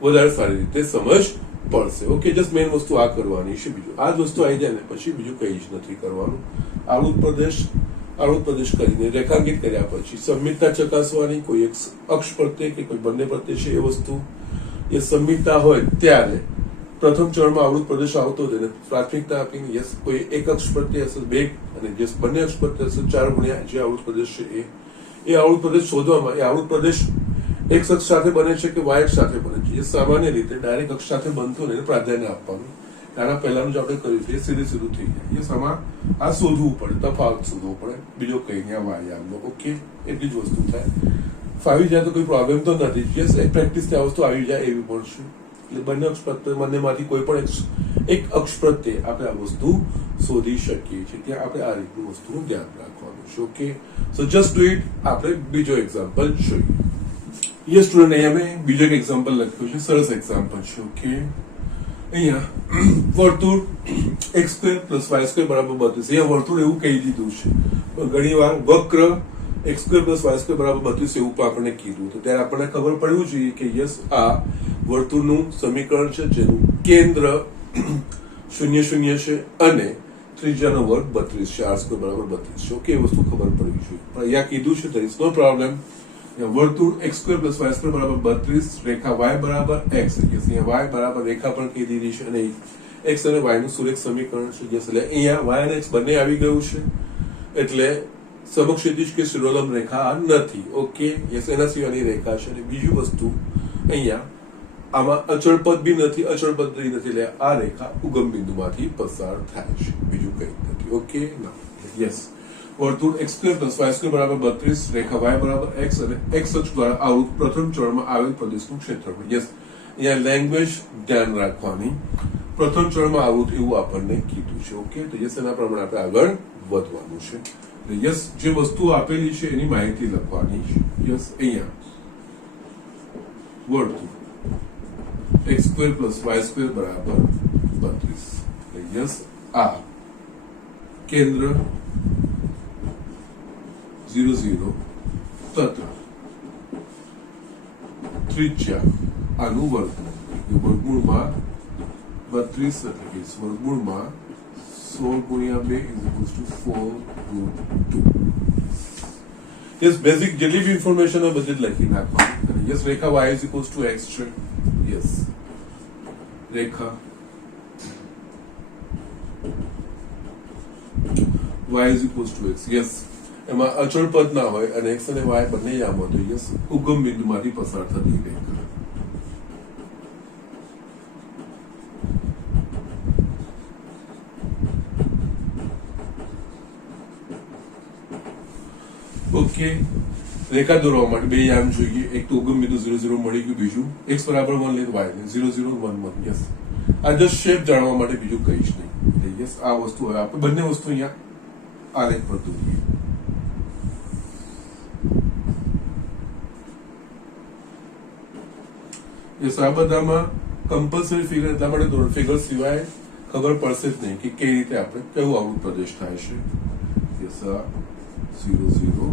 વધારે સારી રીતે સમજ પડશે. ઓકે, જસ્ટ મેઇન વસ્તુ આ કરવાની છે, બીજું આ જ વસ્તુ આવી જાય ને પછી બીજું કઈ જ નથી કરવાનું. આવૃત પ્રદેશ કરીને રેખાંકિત કર્યા પછી સંમિતતા ચકાસવાની, કોઈ એક અક્ષ પ્રત્યે કે કોઈ બંને પ્રત્યે છે એ વસ્તુ એ સંમિતતા હોય ત્યારે પ્રથમ ચરણમાં આવૃત પ્રદેશ આવતો હોય તેને પ્રાથમિકતા આપીને યસ કોઈ એક અક્ષ પ્રત્યે હશે 2 અને જે બંને અક્ષ પ્રત્યે હશે 4 ગુણ્યા જે આવૃત પ્રદેશ છે એ આવૃત પ્રદેશ શોધવામાં એ આવૃત પ્રદેશ એક અક્ષ સાથે બને છે કે વાય અક્ષ સાથે બને છે એ સામાન્ય રીતે ડાયરેક્ટ અક્ષ સાથે બનતું ને એને પ્રાધાન્ય આપવાનું આના પહેલાનું જે આપણે કર્યું છે એ સીધું થઈ જાય યસ આમાં આ શોધવું પડે તફાવત શોધવો પડે બીજો કઈ નહીં આ વાયામનો ઓકે એટલી જ વસ્તુ થાય ફાવી જાય તો કોઈ પ્રોબ્લેમ તો નથી યસ એક પ્રેક્ટિસ આ વસ્તુ આવી જાય એવી પણ છે એટલે બંને અક્ષ પ્રત્યે બંનેમાંથી કોઈ પણ એક અક્ષ પ્રત્યે આપણે આ વસ્તુ શોધી શકીએ છીએ ત્યાં આપણે આ રીતની વસ્તુનું ધ્યાન રાખવાનું છે okay so just do it આપણે બીજો એક્ઝામ્પલ જોઈએ યસ સ્ટુડન્ટ અહીંયા મેં બીજો એક એક્ઝામ્પલ લખ્યું છે સરસ એક્ઝામ્પલ છે ઓકે અહીંયા વર્તુળ x² + y² બરાબર 32 અહીંયા વર્તુળ એવું કહી દીધું છે પણ ઘણી વાર વક્ર x² + y² બરાબર 32 એવું પણ આપણને કીધું તો ત્યારે આપણને ખબર પડવું જોઈએ કે યસ આ વર્તુળનું સમીકરણ છે જેનું કેન્દ્ર 0 0 છે અને ત્રિજ્યાનો વર્ગ 32 છે r² બરાબર 32 છે ઓકે એ વસ્તુ ખબર પડવી જોઈએ પણ અહીંયા કીધું છે there is no problem વર્તુળ x² + y² બરાબર 32 રેખા y બરાબર x અહીંયા y બરાબર રેખા પણ કહી દીધી છે અને x અને y નું સુરેખ સમીકરણ છે એટલે અહીંયા y અને x બંને આવી ગયું છે એટલે સમક્ષિતિજ કે શિરોલંબ રેખા નથી ઓકે યસ એના સિવાયની રેખા છે અને બીજી વસ્તુ અહીંયા આમાં અચળ પદ બી નથી અચળ પદ નથી એટલે આ રેખા ઉગમ બિંદુમાંથી પસાર થાય છે બીજું કંઈ નથી ઓકે ના યસ વર્તુળ x² + y² બરાબર 32 રેખા y બરાબર x અને x અક્ષ દ્વારા આવૃત પ્રથમ ચરણમાં આવેલ પ્રદેશનું ક્ષેત્રફળ યસ અહીંયા લેંગ્વેજ ધ્યાન રાખવાની પ્રથમ ચરણમાં આવૃત એવું આપણને કીધું છે ઓકે તો યસ એના પ્રમાણે આપણે આગળ વધવાનું છે યસ જે વસ્તુ આપેલી છે એની માહિતી લખવાની છે યસ અહીંયા વર્તુળ x² + y² બરાબર 32 યસ આ કેન્દ્ર 0 0 તથા ત્રિજ્યા આનું વર્ગમૂળમાં 32 એટલે કે વર્ગમૂળમાં 16 × 2 = 4√2 યસ બેઝિક જેટલી બી ઇન્ફોર્મેશન હોય બધી જ લખી નાખવાની અને યસ રેખા y = x છે યસ રેખા y = x યસ એમાં અચળ પદ ના હોય અને x અને y બંને યામ હોય તો યસ ઉગમ બિંદુમાંથી પસાર થતી રેખા ઓકે રેખા દોરવા માટે બે યામ જોઈએ એક તો ઉગમ બિંદુ 0 0 મળી ગયું બીજું x = 1 લે y 0 0 1 1 યસ આ જસ્ટ શેપ જાણવા માટે બીજું કંઈ જ નહીં યસ આ વસ્તુ હવે આપણે બંને વસ્તુ અહીંયા આલેખ પર દોરીએ યસ આ બધામાં કમ્પલસરી ફિગર એટલા માટે દોરો ફિગર સિવાય ખબર પડશે જ નહીં કે કઈ રીતે આપણે કયું આવૃત પ્રદેશ થાય છે યસ આ 0 0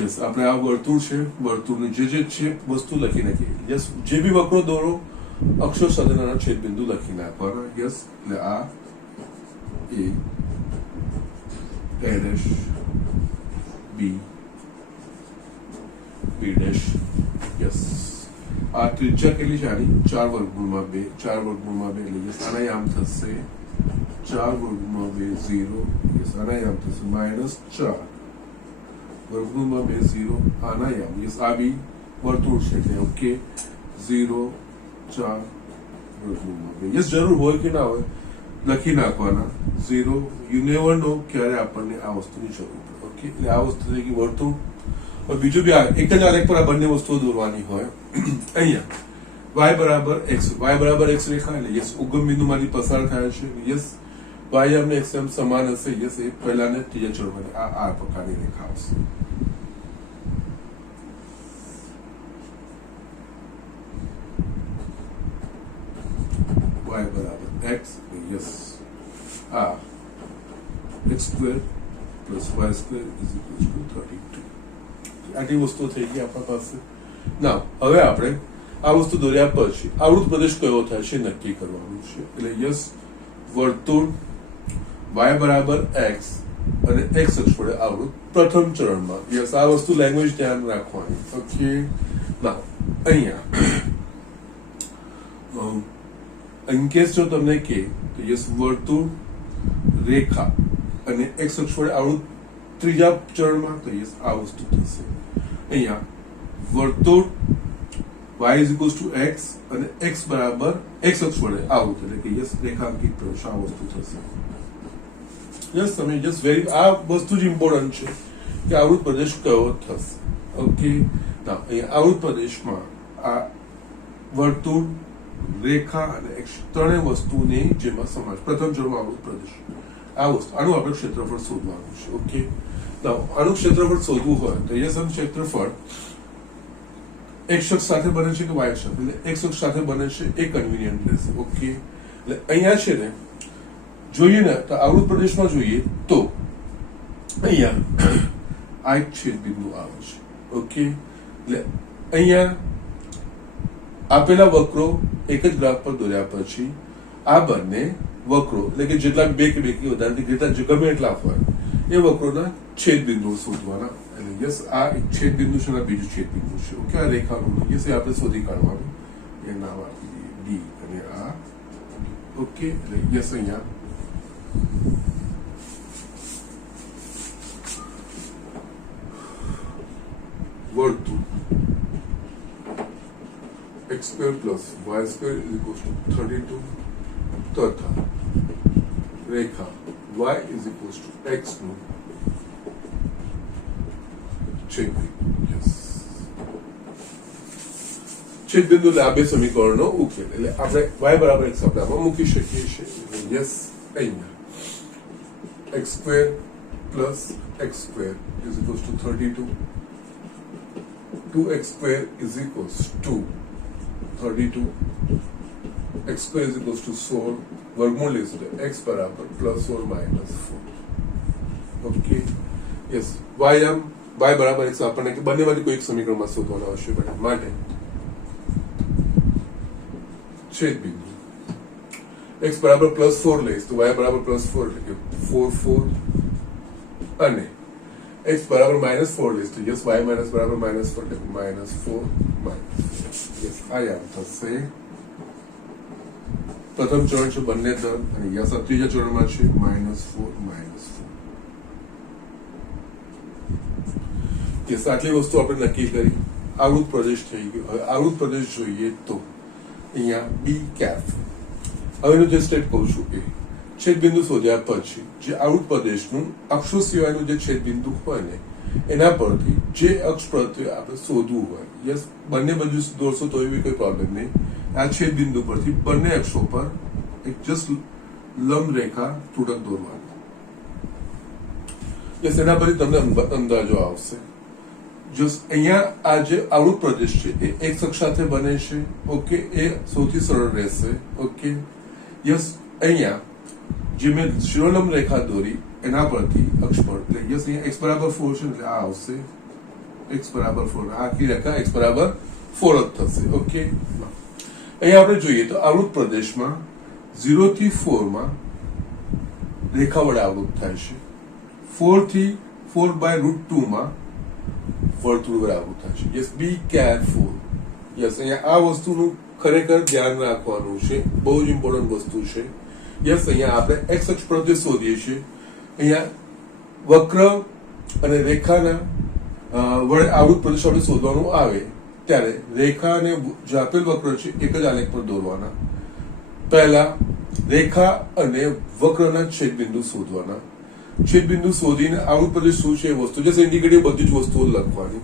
યસ આપણે આ વર્તુળ છે વર્તુળની જે છે વસ્તુ લખી નાખીએ યસ જે બી વક્રો દોરો અક્ષર સાથેના છેદબિંદુ લખી નાખવાના યસ એટલે આ a dash b b dash yes આ ત્રિજ્યા કેટલી છે આની 4 વર્ગમૂળમાં 2 4 વર્ગમૂળમાં 2 એટલે યસ આના યામ થશે 4 વર્ગમૂળમાં 2 0 યસ આના યામ થશે -4 વર્ગમૂળમાં 2 0 આના યામ યસ આ બી વર્તુળ છે એટલે ઓકે 0 4 વર્ગમૂળમાં 2 યસ જરૂર હોય કે ના હોય લખી નાખવાના 0 યુ નેવર નો ક્યારે આપણને આ વસ્તુની જરૂર પડે ઓકે એટલે આ વસ્તુ થઈ ગઈ વર્તુળ બીજું બી એક જ આલેખ પર આ બંને વસ્તુઓ દોરવાની હોય અહીંયા y બરાબર x રેખા એટલે યસ ઉગમ બિંદુમાંથી પસાર થાય છે યસ y અને x એમ સમાન હશે યસ એ પહેલાને ત્રીજા ચરણમાં આ પ્રકારની રેખા આવશે y બરાબર x યસ આ x² + y² = 32 આટલી વસ્તુઓ થઈ ગઈ આપણા પાસે ના હવે આપણે આ વસ્તુ દોર્યા પછી આવૃત પ્રદેશ કયો થાય છે નક્કી કરવાનું છે એટલે યસ વર્તુળ y બરાબર x અને એક્સ અક્ષ વડે આવૃત પ્રથમ ચરણમાં. યસ, આ વસ્તુ લેંગ્વેજ ધ્યાન રાખવાની. ઓકે, નાઉ અહીંયા ઇન કેસ જો તમને કે તો યસ વર્તુળ, રેખા અને એક્સ અક્ષ વડે આવૃત ત્રીજા ચરણમાં, તો યસ આ વસ્તુ થશે. અહીંયા વર્તુળ y is equals to x અને x બરાબર x અક્ષ વડે આવૃત, એટલે કે યસ રેખાંકિત પ્રદેશ, આ વસ્તુ થશે. યસ, તમે જસ્ટ વેરી આ વસ્તુ જ ઇમ્પોર્ટન્ટ છે કે આવૃત પ્રદેશ કયો થશે. ઓકે, અહીંયા આવૃત પ્રદેશમાં આ વર્તુળ, રેખા અને x ત્રણેય વસ્તુની જેમાં સમાજ. પ્રથમ ચરણમાં આવૃત પ્રદેશ, આ વસ્તુ, આનું આપણે ક્ષેત્રફળ શોધવાનું છે. ઓકે, આનું ક્ષેત્રફળ શોધવું હોય તો યસ, આનું ક્ષેત્રફળ x અક્ષ સાથે બને છે કે y અક્ષ સાથે, એટલે x અક્ષ સાથે બને છે એ કન્વીનિયન્ટ રહેશે. ઓકે, એટલે અહીંયા છે ને જોઈએ ને તો આવૃત પ્રદેશમાં જોઈએ તો અહીંયા આ એક છેદ બિંદુ આવે છે. ઓકે, એટલે અહીંયા આપેલા વક્રો એક જ ગ્રાફ પર દોર્યા પછી આ બંને વક્રો, એટલે કે જેટલા બે કે વધારાથી ઘેટા ગમે એટલા હોય એ વક્રોના છેદ બિંદુઓ શોધવાના. એટલે યસ, આ એક છેદ બિંદુ છે અને બીજું છેદ બિંદુ છે. ઓકે, આ રેખાનું યસ એ આપણે શોધી કાઢવાનું. એ નામ આપી દઈએ ડી અને આ. ઓકે, એટલે યસ અહીંયા વર્તુળ x square plus y square is equals to 32 તથા રેખા y is equals to x નું છેદ. યસ, છેદ બિંદુ એટલે આ બે સમીકરણનો ઉકેલ. એટલે આપણે y બરાબર x આપણે આમાં મૂકી શકીએ છીએ. યસ, અહીંયા x square plus x square is equals to 32, 2x square is equals to 32, x square is equals to 16, વર્ગમૂળ લેશું તો x બરાબર plus or minus 4. Okay, yes, y બરાબર x આપણને કે બંનેમાંથી કોઈ એક સમીકરણમાં શોધવાનું આવશ્યક બને. માટે છેદ બિંદુ x બરાબર પ્લસ 4 લઈશ તો y બરાબર પ્લસ 4, એટલે કે 4 4, અને x બરાબર માઇનસ 4 લઈશ તો યસ y માઇનસ બરાબર માઇનસ 4, એટલે માઇનસ 4 માઇનસ. યસ, આ યાદ થશે. પ્રથમ ચરણ છે બંને તરફ, અને યસ આ ત્રીજા ચરણમાં છે -4 -4. યસ, આટલી વસ્તુ આપણે નક્કી કરી. આવૃત પ્રદેશ થઈ ગયો. હવે આવૃત પ્રદેશ જોઈએ તો અહીંયા બી કેફ. હવેનું જે સ્ટેપ કહું છું એ છેદ બિંદુ શોધ્યા પછી જે આવૃત પ્રદેશનું અક્ષો સિવાયનું જે છેદ બિંદુ હોય ને એના પરથી જે અક્ષ પ્રત્યે આપણે શોધવું હોય, યસ બંને બાજુ દોરશો તો એવી કોઈ પ્રોબ્લેમ નહીં. આ છેદ બિંદુ પરથી બંને અક્ષો પર એક જસ્ટ લંબ રેખા તૂટક દોરવાની. યસ, એના પરથી તમને અંદાજો આવશે. જસ્ટ અહીંયા આ જે આવૃત પ્રદેશ છે એ એક અક્ષ સાથે બને છે. ઓકે, એ સૌથી સરળ રહેશે. ઓકે, યસ, અહીંયા જે મેં શિરોલંબ રેખા દોરી એના પરથી અક્ષ પર, એટલે યસ અહીંયા x બરાબર 4 છે, એટલે આ આવશે x બરાબર 4. આખી રેખા x બરાબર 4 જ થશે. ઓકે, અહીંયા આપણે જોઈએ તો આવૃત પ્રદેશમાં 0 થી 4 માં રેખા વડે આવૃત થાય છે. 4 થી 4/√2 માં વર્તુળ વડે આવૃત થાય છે. Yes, be careful. યસ, અહીંયા આ વસ્તુનું ખરેખર ધ્યાન રાખવાનું છે, બહુ જ ઇમ્પોર્ટન્ટ વસ્તુ છે. યસ, અહીંયા આપણે x અક્ષ પ્રત્યે શોધીએ છીએ. અહીંયા વક્ર અને રેખાના વડે આવૃત પ્રદેશ આપણે શોધવાનું આવે ત્યારે રેખા અને જે આપેલ વક્ર છે એક જ આલેખ પર દોરવાના. પહેલા રેખા અને વક્રના છેદ બિંદુ શોધવાના. છેદ બિંદુ શોધીને આવૃત પ્રદેશ શું છે એ વસ્તુ જસ્ટ ઇન્ડિકેટિવ બધી જ વસ્તુઓ લખવાની.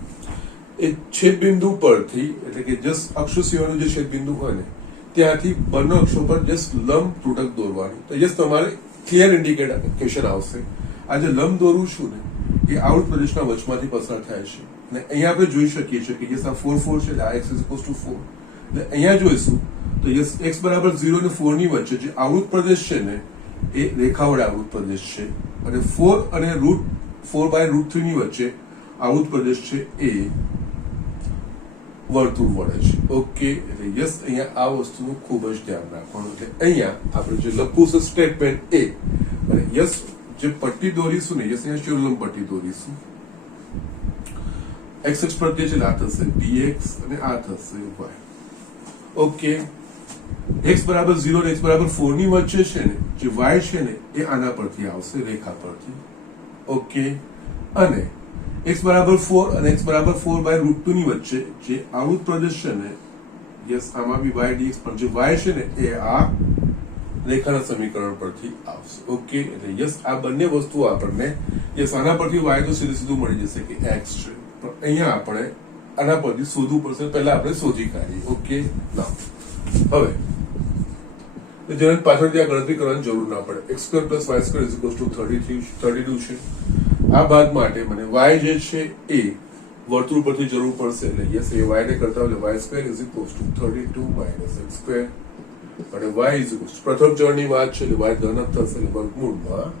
એ છેદ બિંદુ પરથી, એટલે કે જસ્ટ અક્ષો સિવાયનું જે છેદ બિંદુ હોય ને ત્યાંથી બંને અક્ષો પર જસ્ટ લંબ તૂટક દોરવાની. તો જસ્ટ તમારે ક્લિયર ઇન્ડિકેશન આવશે. આ જે લંબ દોરું છું ને એ આવૃત પ્રદેશના વચમાંથી પસાર થાય છે. અને અહીંયા આપણે જોઈ શકીએ છીએ કે યસ આ 4 4 છે, એટલે આ x = 4. એટલે અહીંયા જોઈશું તો યસ x બરાબર 0 અને 4 ની વચ્ચે જે આવૃત પ્રદેશ છે ને એ રેખા વડે આવૃત પ્રદેશ છે, અને 4 અને √4/√3 ની વચ્ચે આવૃત પ્રદેશ છે એ વર્તુળ વડે છે. ઓકે, એટલે યસ અહીંયા આ વસ્તુનું ખૂબ જ ધ્યાન રાખવાનું. એટલે અહીંયા આપણે જે લખવું છે સ્ટેટમેન્ટ એ, અને યસ જે પટ્ટી દોરીશું ને યસ અહીંયા શિરોલંબ પટ્ટી દોરીશું. એક્સ અક્ષ પ્રત્યે છે આ થશે dx અને આ થશે y. ઓકે, x બરાબર 0 અને x બરાબર 4 ની વચ્ચે છે ને જે y છે ને એ આના પરથી આવશે, રેખા પરથી. ઓકે, અને x બરાબર 4 અને x બરાબર 4/√2 ની વચ્ચે જે આવૃત પ્રદેશ છે ને યસ આમાં બી y dx પર જે y છે ને એ આ રેખાના સમીકરણ પરથી આવશે. ઓકે, એટલે યસ આ બંને વસ્તુઓ આપણને યસ આના પરથી y તો સીધું મળી જશે કે x છે, પણ અહીંયા આપણે આના પરથી શોધવું પડશે, પહેલા આપણે શોધી કાઢીએ. ઓકે, ના હવે જેને પાછળથી આ ગણતરી કરવાની જરૂર ના પડે. x² + y² 32 છે. આ ભાગ માટે મને y જે છે એ વર્તુળ પરથી જરૂર પડશે, એટલે યસ એ y ને કરતા એટલે y² = 32 - x², અને y પ્રથમ ચરણની વાત છે એટલે y ધન થશે એટલે વર્ગમૂળમાં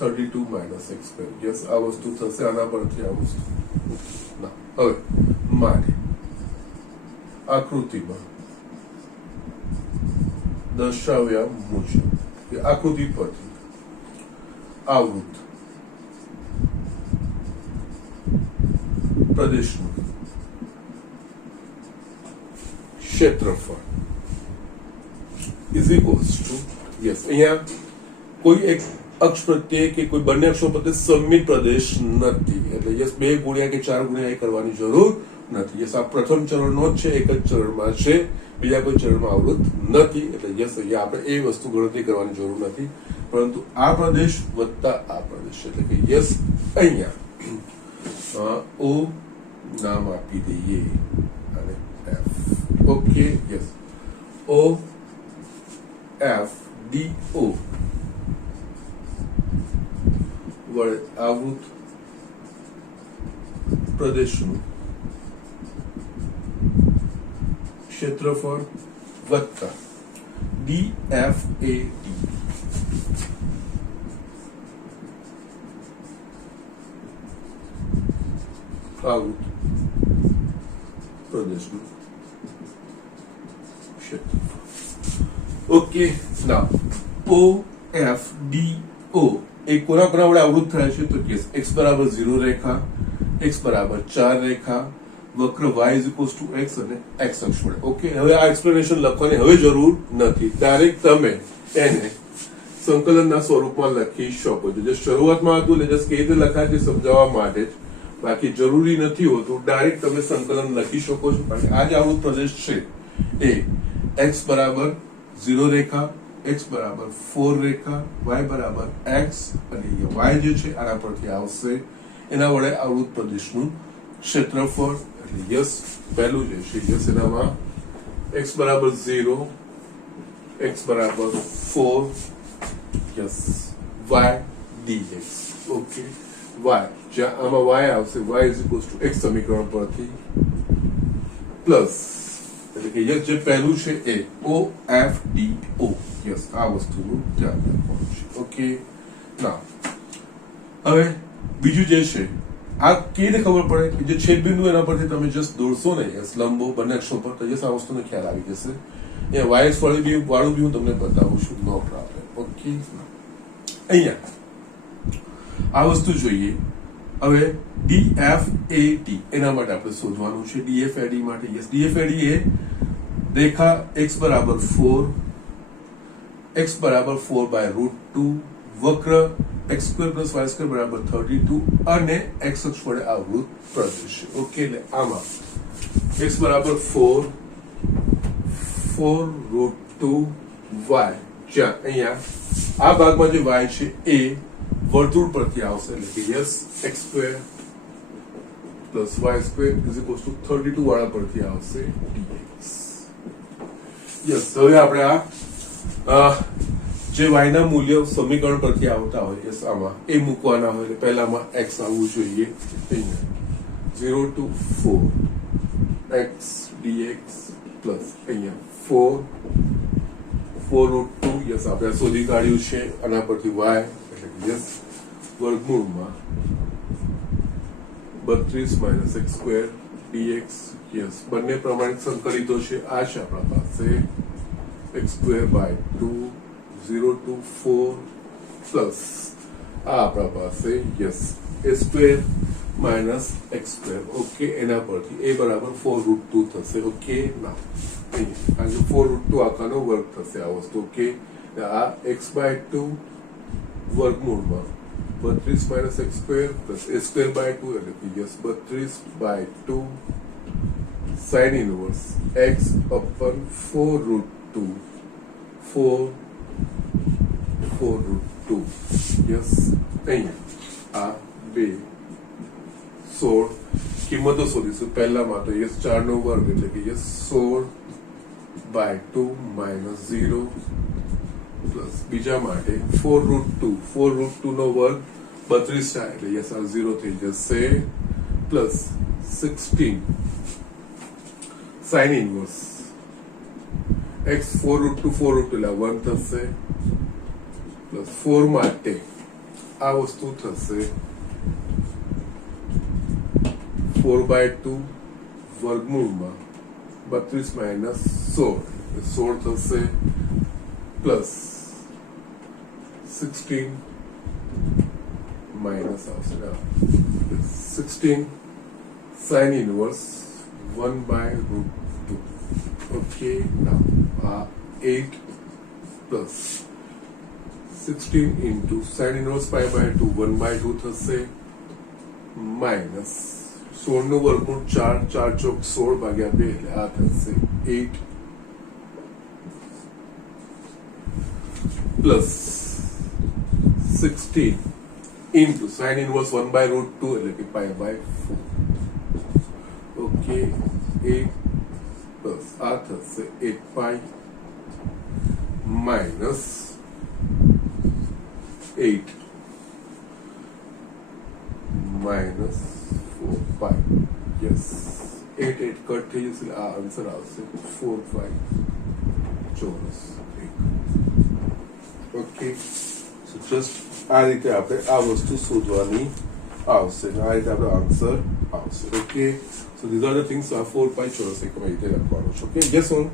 32 - x². યસ આ વસ્તુ થશે આના પરથી આ વસ્તુ. ના હવે માટે આકૃતિમાં દર્શાવ્યા મુજબ આકૃતિ પરથી આવૃત પ્રદેશનું ક્ષેત્રફળ ઇઝ ઇક્વલ્સ ટુ યસ અહીંયા કોઈ એક અક્ષ પ્રત્યે કે કોઈ બંને અક્ષો પ્રત્યે સમમિત પ્રદેશ નથી, એટલે યસ 2 ગુણ્યા કે 4 ગુણ્યા એ કરવાની જરૂર નથી. યસ આ પ્રથમ ચરણનો જ છે, એક જ ચરણમાં છે, બીજા કોઈ ચરણમાં આવૃત નથી, એટલે યસ અહીંયા આપણે એ વસ્તુ ગણતરી કરવાની જરૂર નથી, પરંતુ આ પ્રદેશ વત્તા આ પ્રદેશ એટલે કે યસ અહીંયા ઓ નામ આપી દઈએ અને F. Okay, yes O F D O વડે આવૃત પ્રદેશનું ક્ષેત્રફળ વત્તા DFAD આવૃત પ્રદેશનું ક્ષેત્રફળ. ઓકે, નાઉ OFDO એ કોના વડે આવૃત થાય છે તો યસ x બરાબર 0 રેખા, x બરાબર 4 રેખા, વક્ર y = x અને x અક્ષ વડે. ઓકે, હવે આ એક્સપ્લેનેશન લખવાની હવે જરૂર નથી, ડાયરેક્ટ તમે એને સંકલનના સ્વરૂપમાં લખી શકો છો. જે શરૂઆતમાં હતું એટલે જસ્ટ કેવી રીતે લખાય તે સમજાવવા માટે જ, બાકી જરૂરી નથી હોતું, ડાયરેક્ટ તમે સંકલન લખી શકો છો. કારણ કે આ જે આવૃત પ્રદેશ છે એ x બરાબર 0 રેખા, x બરાબર 4 રેખા, y બરાબર x અને y જે છે આના પરથી આવશે, એના વડે આવૃત પ્રદેશનું ક્ષેત્રફળ. એટલે યસ પહેલું જે છે યસ એનામાં x બરાબર 0, x બરાબર 4, yes y dx. Okay, y જ્યાં આમાં y આવશે y x સમીકરણ પરથી પ્લસ એટલે કે યસ જે પહેલું છે એ OFDO. યસ આ વસ્તુનું ધ્યાન રાખવાનું છે. ઓકે, ના હવે બીજું જે છે આ કેવી રીતે ખબર પડે કે જે છેદબિંદુ એના પરથી તમે જસ્ટ દોરશો ને યસ લંબો બંને અક્ષો પર તો યસ આ વસ્તુનો ખ્યાલ આવી જશે. અહીંયા y વાળું બી હું તમને બતાવું છું, નો પ્રોબ્લેમ. ઓકે, અહીંયા આ વસ્તુ જોઈએ. હવે DFAD એના માટે આપણે શોધવાનું છે. DFAD માટે યસ DFAD એ રેખા x બરાબર 4, x બરાબર 4/√2, વક્ર x² + y² બરાબર 32 અને x અક્ષ વડે આવૃત પ્રદેશ. ઓકે, એટલે આમાં x બરાબર 4√2 y જ્યાં અહીંયા આ ભાગમાં જે y છે એ વર્તુળ પરથી આવશે, એટલે કે યસ x² + y² = 32 વાળા પરથી આવશે dx. યસ હવે આપણે આ જે y ના મૂલ્ય સમીકરણ પરથી આવતા હોય યસ આમાં એ મૂકવાના હોય, એટલે પહેલામાં x આવવું જોઈએ, અહીંયા 0 to 4 x dx પ્લસ અહીંયા 4√2 યસ આપણે શોધી કાઢ્યું છે, આના પરથી y એટલે યસ વર્ગમૂળમાં 32 - x² dx. યસ બંને પ્રમાણિત સંકલિતો છે. આ છે આપણા પાસે x² / 2 0 to 4 પ્લસ આ આપણા પાસે yes A square minus x square okay એના પરથી એ બરાબર 4√2 થશે ઓકે ના આ 4√2 આખાનો વર્ગ થશે આ વસ્તુ ઓકે આ x/2 વર્ગમૂળમાં 32 minus x square plus a square by 2 એટલે કે yes 32/2 sin inverse x upon 4√2 4√2 yes અહીંયા આ 2 16 કિંમતો શોધીશું પહેલામાં તો યસ 4 નો વર્ગ એટલે કે યસ 16/2 માઇનસ 0 પ્લસ બીજા માટે 4√2 નો વર્ગ 32 થાય એટલે યસ આ 0 થઈ જશે પ્લસ 16 sin inverse x 4√2 એટલે 1 થશે પ્લસ 4 માટે આ વસ્તુ થશે 4/2 વર્ગમૂળમાં 32 માઇનસ 16 થશે પ્લસ 16 માઇનસ આવશે 16 sin inverse 1/√2 okay now 8 plus 16 into sin inverse pi/2 1/2 થશે માઇનસ 16 નું વર્ગમૂળ 4 4 ચોક 16 ભાગ્યા 2 એટલે આ થશે 8 પ્લસ 16 into sin inverse 1/√2 એટલે કે pi/4 ઓકે 8 પ્લસ આ થશે 8 પાઈ માઇનસ 8 માઇનસ 4 પાઈ યસ 8 કટ થઈ જશે આ આન્સર આવશે 4 પાઈ ચોરસ ઓકે સો જસ્ટ આ રીતે આપણે આ વસ્તુ શોધવાની આવશે આ રીતે આપણે આન્સર આવશે okay so these are the things આ 4 પાઈ ચોરસ એકમ રીતે લખવાનું છે ઓકે યસ હું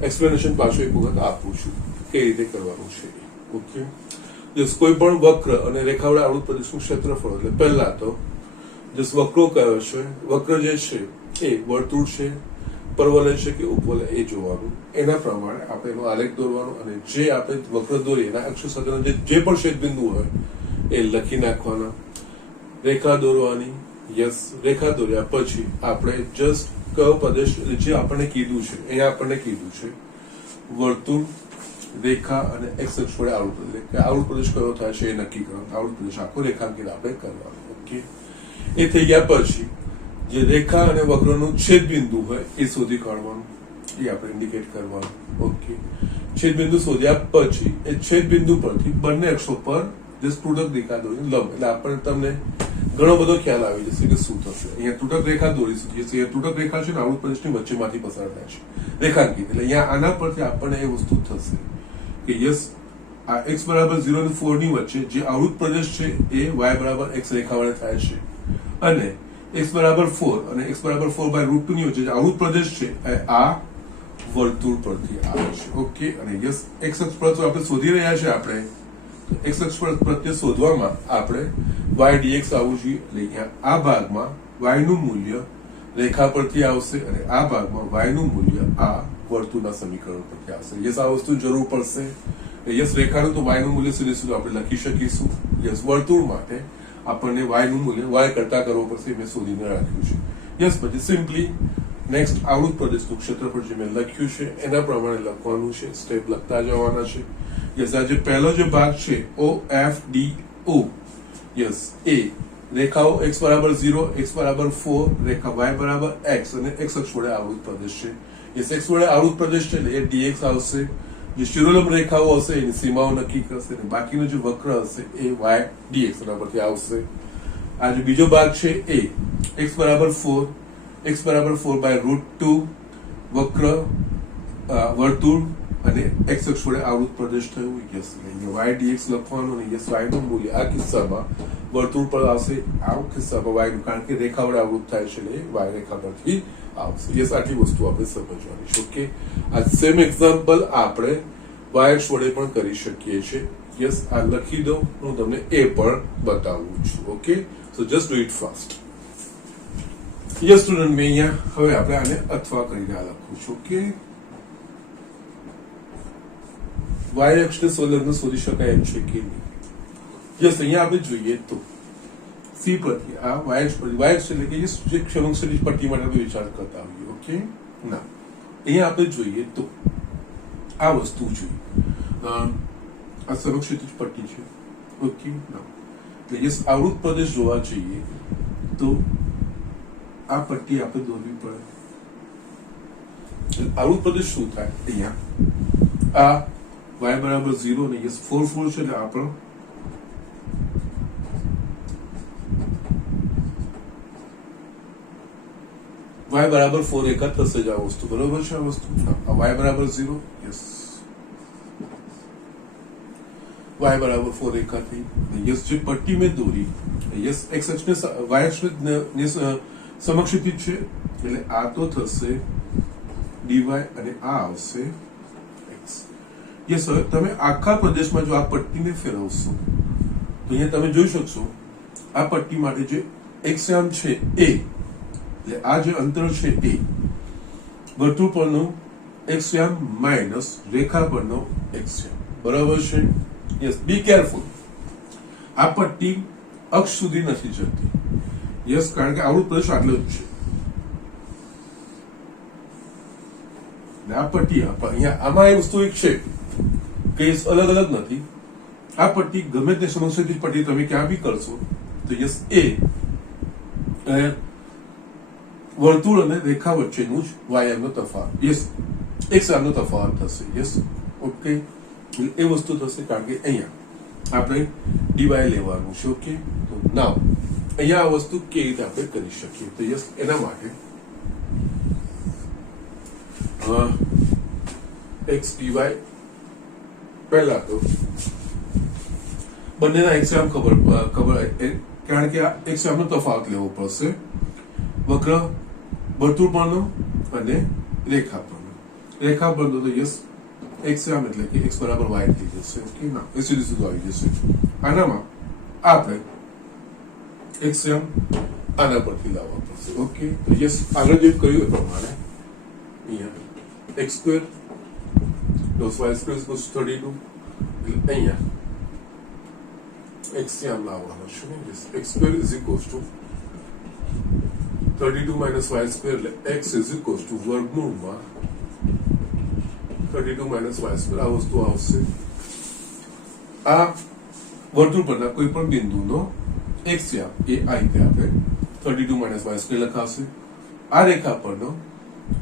એક્સપ્લેનેશન પાછું એક વખત આપું છું કઈ રીતે કરવાનું છે ઓકે જસ કોઈ પણ વક્ર અને રેખાવડા આવૃત પ્રદેશનું ક્ષેત્રફળ એટલે પહેલા તો જસ વક્રો કયો છે વક્ર જે છે એ વર્તુળ છે પરવલય છે કે ઉપવલય એ જોવાનું એના પ્રમાણે આપણે એનો આલેખ દોરવાનો અને જે આપણે વક્ર દોરીએ એના અક્ષ સાથેના જે પણ છેદબિંદુ હોય એ લખી નાખવાના રેખા દોરવાની યસ રેખા દોર્યા પછી આપણે જસ્ટ કયો પ્રદેશ એટલે જે આપણને કીધું છે અહીંયા આપણને કીધું છે વર્તુળ રેખા અને એક્સ અક્ષ વડે આવૃત પ્રદેશ કે આવૃત પ્રદેશ કયો થાય છે એ નક્કી કરવાનું આવૃત પ્રદેશ આખો રેખાંકિત આપણે કરવાનું ઓકે એ થઈ ગયા પછી જે રેખા અને વક્રનું છેદબિંદુ હોય એ શોધી કાઢવાનું એ આપણે ઇન્ડિકેટ કરવાનું ઓકે છેદબિંદુ શોધ્યા પછી એ છેદબિંદુ પરથી બંને અક્ષો પર જે તૂટક રેખા દોરી લંબ એટલે આપણને તમને ઘણો બધો ખ્યાલ આવી જશે કે શું થશે અહીંયા તૂટક રેખા દોરીશું જે તૂટક રેખા છે ને આવૃત પ્રદેશની વચ્ચેમાંથી પસાર થાય છે રેખાંકિત એટલે અહીંયા આના પરથી આપણને એ વસ્તુ થશે કે યસ આ x = 0 અને 4 ની વચ્ચે જે આવૃત પ્રદેશ છે એ y = x રેખા વડે થાય છે અને x = 4 અને x = 4/√2 ની વચ્ચે જે આવૃત પ્રદેશ છે આ વર્તુળ પરથી આવે છે ઓકે અને યસ x અક્ષ પર આપણે શોધી રહ્યા છે આપણે x અક્ષ પર પ્રત્યે શોધવામાં આપણે y dx આવવું જોઈએ એટલે અહીંયા આ ભાગમાં y નું મૂલ્ય રેખા પરથી આવશે અને આ ભાગમાં y નું મૂલ્ય આ વર્તુળના સમીકરણ પરથી આવશે યસ આ વસ્તુ જરૂર પડશે યસ રેખાનું તો y નું મૂલ્ય સીધું આપણે લખી શકીશું યસ વર્તુળ માટે આપણને y નું મૂલ્ય y કરતા કરવું પડશે મેં શોધીને રાખ્યું છે યસ પછી સિમ્પલી નેક્સ્ટ આવૃત પ્રદેશનું ક્ષેત્રફળ જે મેં લખ્યું છે એના પ્રમાણે લખવાનું છે સ્ટેપ લખતા જવાના છે યસ આ જે પહેલો જે ભાગ છે OFDO યસ એ રેખાઓ x = 0 x = 4 રેખા y = x અને x અક્ષ વડે આવૃત પ્રદેશ છે યસ x વડે આવૃત પ્રદેશ છે એટલે એ dx આવશે જે શિરોલંબ રેખાઓ હશે એની સીમાઓ નક્કી કરશે અને બાકીનો જે વક્ર હશે એ y dx એના પરથી આવશે આ જે બીજો ભાગ છે એ x = 4 x = 4/√2 વક્ર વર્તુળ અને x અક્ષ વડે આવૃત પ્રદેશ થયું યસ y dx લખવાનું અને યસ y નું મૂલ્ય આ કિસ્સામાં વર્તુળ પર આવશે આ કિસ્સામાં y નું કારણ કે રેખા વડે આવૃત થાય છે એટલે y રેખા પરથી આવશે યસ આટલી વસ્તુ આપણે સમજવાની છે ઓકે આ સેમ એક્ઝામ્પલ આપણે y અક્ષ વડે પણ કરી શકીએ છીએ યસ આ લખી દો, હું તમને એ પણ બતાવું છું. Okay, so just do it fast. Yes student, મેં અહીંયા હવે આપણે આને અથવા કરીને આ લખું છું. ઓકે, વાય અક્ષને સંલગ્ન શોધી શકાય એમ છે કે નહીં? યસ, અહીંયા આપણે જોઈએ તો સી પરથી આ વાય અક્ષ પર, વાય અક્ષ એટલે કે જે ક્ષમક પટ્ટી માટે આપણે વિચાર કરતા હોઈએ. ઓકે, ના, અહીંયા આપણે જોઈએ તો આ વસ્તુ જોઈએ, આ સમક્ષિતિજ પટ્ટી છે. ઓકે, ના, એટલે યસ આવૃત પ્રદેશ જોવા જઈએ તો આ પટ્ટી આપણે દોરવી પડે. આવૃત પ્રદેશ શું થાય? અહીંયા આ y બરાબર 0 ને યસ 4 4 છે, એટલે આપણો y બરાબર 4 એકા થશે જ આ વસ્તુ. બરોબર છે? આ વસ્તુ y બરાબર 0, યસ y બરાબર 4 એકા થઈ. યસ જે પટ્ટી મેં દોરી, યસ x અક્ષને y અક્ષને સમક્ષિતિજ છે, એટલે આ તો થશે dy અને આ આવશે x. યસ, હવે તમે આખા પ્રદેશમાં જો આ પટ્ટીને ફેરવશો તો અહીંયા તમે જોઈ શકશો આ પટ્ટી માટે જે એક્સયામ છે a, એટલે આ જે અંતર છે a, વર્તુળ પરનો એક્સયામ માઇનસ રેખા પરનો એક્સયામ. બરાબર છે? Yes, be careful. આ પટ્ટી અક્ષ સુધી નથી જતી. યસ, કારણ કે આવૃત પ્રદેશ આટલો જ છે. આ પટ્ટી અહીંયા આમાં એ વસ્તુ એક છે કે અલગ અલગ નથી. આ પટ્ટી ગમે તે સમક્ષિતિજ પટ્ટી તમે ક્યાં બી કરશો તો યસ એ વર્તુળ અને રેખા વચ્ચેનું જ વાયર નો તફાવત, યસ એક્સ નો તફાવત થશે. યસ, ઓકે, એ વસ્તુ થશે કારણ કે અહીંયા આપણે ડીવાય લેવાનું છે. ઓકે, તો નાવ અહીંયા આ વસ્તુ કેવી રીતે આપણે કરી શકીએ? તો યસ, એના માટે એક્સ ડીવાય, પહેલા તો બંનેના એક્સયામ ખબર કારણ કે આ એક્સયામ નો તફાવત લેવો પડશે. વક્ર વર્તુળ પરનો અને રેખા પરનો. રેખા પરનો તો યસ એક્સયામ એટલે કે x બરાબર y થઈ જશે. ઓકે, ના, એ સીધું સીધું આવી જશે. આનામાં આપણે એક્સયામ આના પરથી લાવવા પડશે. ઓકે, યસ, આગળ જે કહ્યું એ પ્રમાણે અહીંયા x square plus y square equals 32, એટલે અહીંયા એક્સયામ લાવવાનો છે ને. Yes, x square is equals to 32 minus y square, એટલે x ઇઝ ઇક્વલ્સ ટુ વર્ગમૂળમાં 32 માઇનસ y સ્ક્વેર. આ વસ્તુ આવશે. આ વર્તુળ પરના કોઈ પણ બિંદુનો એક્સયામ એ આ રીતે આપણે 32 માઇનસ y સ્ક્વેર લખાશે. આ રેખા પરનો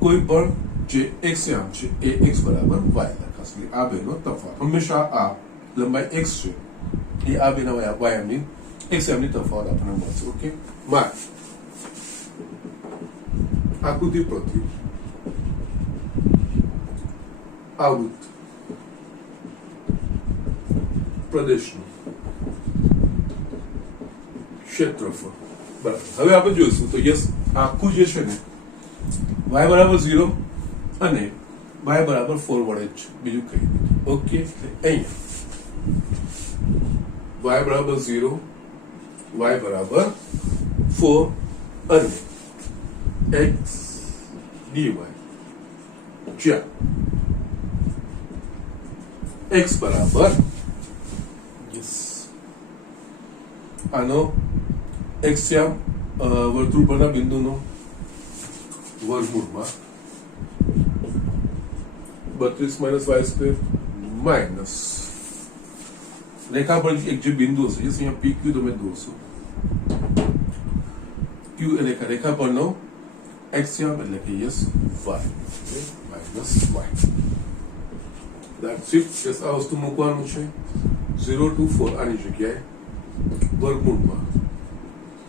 કોઈ પણ જે એક્સયામ છે એ x બરાબર y લખાશે. આ બેનો તફાવત હંમેશા આ લંબાઈ x છે એ આ બેના વાયરની એક્સયામની તફાવત આપણને મળશે. ઓકે, માર આકૃતિ પરથી આવૃત પ્રદેશનું ક્ષેત્રફળ. બરાબર, હવે આપણે જોઈશું તો યસ આખું જે છે ને y બરાબર 0 અને y બરાબર 4 વડે જ બીજું કઈ નહીં. ઓકે, અહીંયા y બરાબર 0, y બરાબર 4 અને x dy, જ્યાં x બરાબર યસ આનો એક્સયામ વર્તુળ પરના બિંદુનો વર્ગમૂળમાં 32 માઇનસ y સ્ક્વેર માઇનસ રેખા પર એક જે બિંદુ હશે, અહીંયા પી ક્યુ તમે દોરશો. ક્યુ એટલે રેખા પરનો એક્સયામ એટલે કે yes y minus y. That's it. Yes, આ વસ્તુ મૂકવાનું છે 0 to 4 આની જગ્યાએ વર્ગમૂળમાં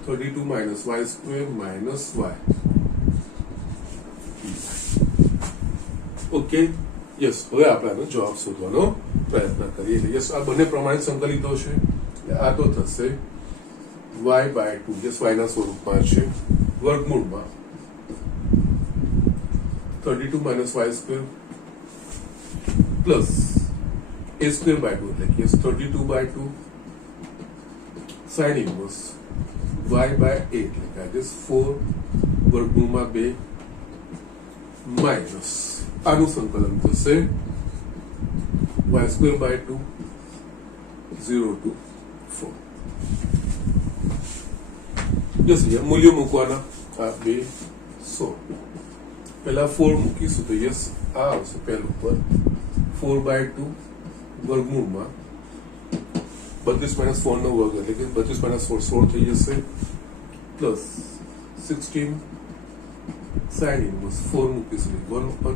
32 minus y square minus y. Okay, yes, હવે આપણે આનો જવાબ શોધવાનો પ્રયત્ન કરીએ. યસ, આ બંને પ્રમાણિત સંકલિતો છે. આ તો થશે y બાય 2, યસ y ના સ્વરૂપમાં છે, વર્ગમૂળમાં 32 minus y square plus a square by 2 એટલે કે 32 by 2 sin inverse y by 8 એટલે કે આ 4 વર્ગમૂળમાં 2 માઇનસ આનું સંકલન થશે y square by 2 0 to 4 જસ અહીંયા મૂલ્યો મૂકવાના આ 2 100 પહેલા 4 મૂકીશું તો યસ આ આવશે પહેલું પર 4 by 2 વર્ગમૂળમાં 32 minus 4 નો વર્ગ એટલે કે 32 minus 4 16 થઈ જશે પ્લસ 16 sin inverse 4 મૂકીશું 1 upon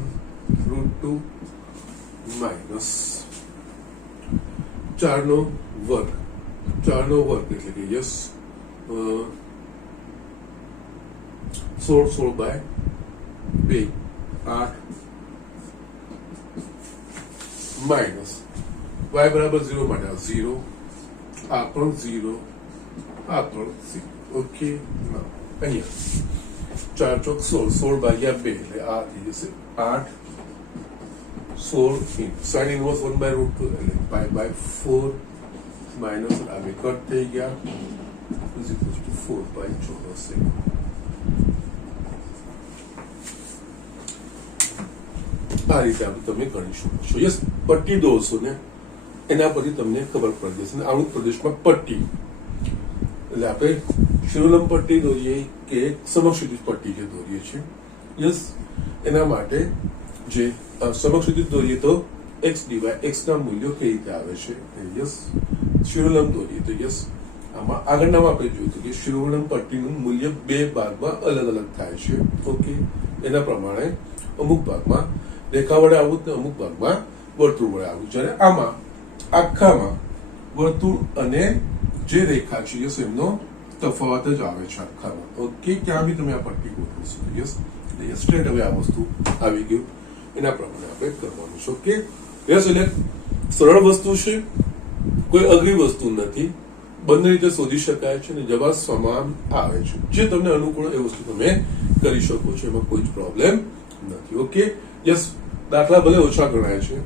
√2 માઇનસ 4 નો વર્ગ એટલે કે યસ 16 by 2 8 માઇનસ y બરાબર 0 માટે 0 આ પણ 0 આ પણ 0 ઓકે અહીંયા 4 ચોક 16 ભાગ્યા 2 એટલે આ થઈ જશે 8 16 sin inverse 1 by √2 એટલે pi by 4 માઇનસ આ બે કટ થઈ ગયા is equals to 4 by 4 આ રીતે આપણે તમે ગણી શકો છો યસ પટ્ટી દોરશો ને એના પરથી તમને ખબર પડી જશે આવૃત પ્રદેશમાં પટ્ટી એટલે આપણે શિરોલંબ પટ્ટી દોરીએ કે સમક્ષિતિજ પટ્ટી જે દોરીએ છીએ યસ એના માટે જે સમક્ષિતિજ દોરીએ તો x ડિવાય x ના મૂલ્યો કઈ રીતે આવે છે યસ શિરોલંબ દોરીએ તો યસ આમાં આગળનામાં આપણે જોયું હતું કે શિરોલંબ પટ્ટીનું મૂલ્ય બે ભાગમાં અલગ અલગ થાય છે ઓકે એના પ્રમાણે અમુક ભાગમાં રેખા વડે આવું ને અમુક ભાગમાં વર્તુળ વડે આવું જ્યારે આમાં આખામાં વર્તુળ અને જે રેખા છે યસ એમનો તફાવત જ આવે છે આખામાં ઓકે ક્યાં બી તમે આ પટ્ટી ગોઠવશો યસ સ્ટ્રેટ હવે આ વસ્તુ આવી ગયું એના પ્રમાણે આપણે કરવાનું છે ઓકે યસ એટલે સરળ વસ્તુ છે કોઈ અઘરી વસ્તુ નથી બંને રીતે શોધી શકાય છે અને જવાબ સમાન આવે છે જે તમને અનુકૂળ એ વસ્તુ તમે કરી શકો છો એમાં કોઈ જ પ્રોબ્લેમ નથી ઓકે યસ દાખલા ભલે ઓછા ગણાય છે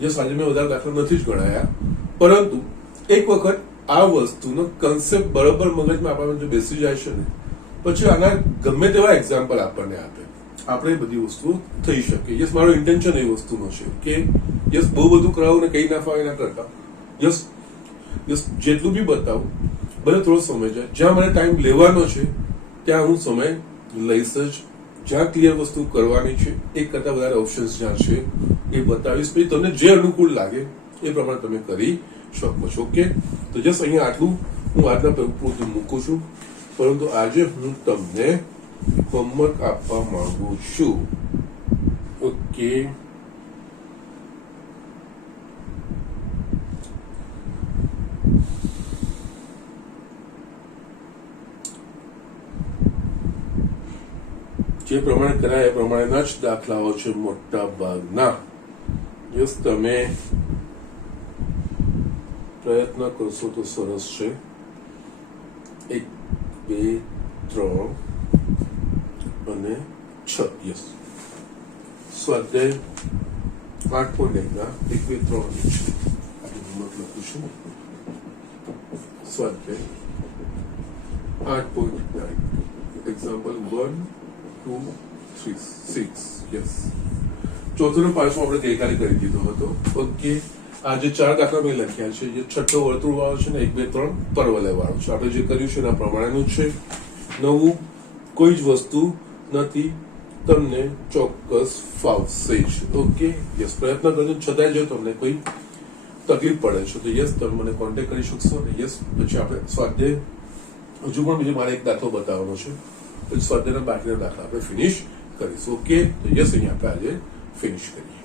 યસ આજે મેં વધારે દાખલા નથી જ ગણાયા પરંતુ એક વખત આ વસ્તુનો કન્સેપ્ટ બરોબર મગજમાં આપણા જો બેસી જાય છે ને પછી આના ગમે તેવા એક્ઝામ્પલ આપણને આપે આપણે બધી વસ્તુઓ થઈ શકે યસ મારો ઇન્ટેન્શન એ વસ્તુનો છે કે યસ બહુ બધું કરાવું ને કઈ ના ફાવે ના કરતા યસ જેટલું બી બતાવું ભલે થોડો સમય જાય જ્યાં મને ટાઈમ લેવાનો છે ત્યાં હું સમય લઈશ જ જ્યાં ક્લિયર વસ્તુ કરવાની છે એક કરતા વધારે ઓપ્શન્સ જ્યાં છે એ બતાવીશ પછી તમને જે અનુકૂળ લાગે એ પ્રમાણે તમે કરી શકો છો ઓકે તો જસ્ટ અહીંયા આટલું હું આજના પૂરતું મૂકું છું પરંતુ આજે હું તમને હોમવર્ક આપવા માંગુ છું ઓકે જે પ્રમાણે કરાય એ પ્રમાણેના જ દાખલાઓ છે મોટા ભાગના યસ તમે પ્રયત્ન કરશો તો સરસ છે 1 2 3 અને 6 યસ સ્વાધ્યાય 8.1 1 2 3 અને 6 આ નંબર લખું છું સ્વાધ્યાય 8.9 એક્ઝામ્પલ 1 2 3 6 યસ ચોથો પાંચમો આપણે ગઈકાલે કરી દીધો હતો ઓકે આ જે 4 દાખલા મેં લખ્યા છે જે છઠ્ઠો વર્તુળ વાળો છે ને 1 2 3 પરવલય વાળો છે આપણે જે કર્યું છે એના પ્રમાણેનું છે નવું કોઈ જ વસ્તુ નથી તમને ચોક્કસ ફાવશે જ ઓકે યસ પ્રયત્ન કરજો છતાંય જો તમને કોઈ તકલીફ પડે છે તો યસ તમે મને કોન્ટેક્ટ કરી શકશો અને યસ પછી આપણે સ્વાધ્યાય હજુ પણ બીજો મારે એક દાખલો બતાવવાનો છે સ્વાધ્યાયના બાકીના દાખલા આપણે ફિનિશ કરીશું ઓકે તો યસ અહીંયા આપણે આજે ફિનિશ કરીએ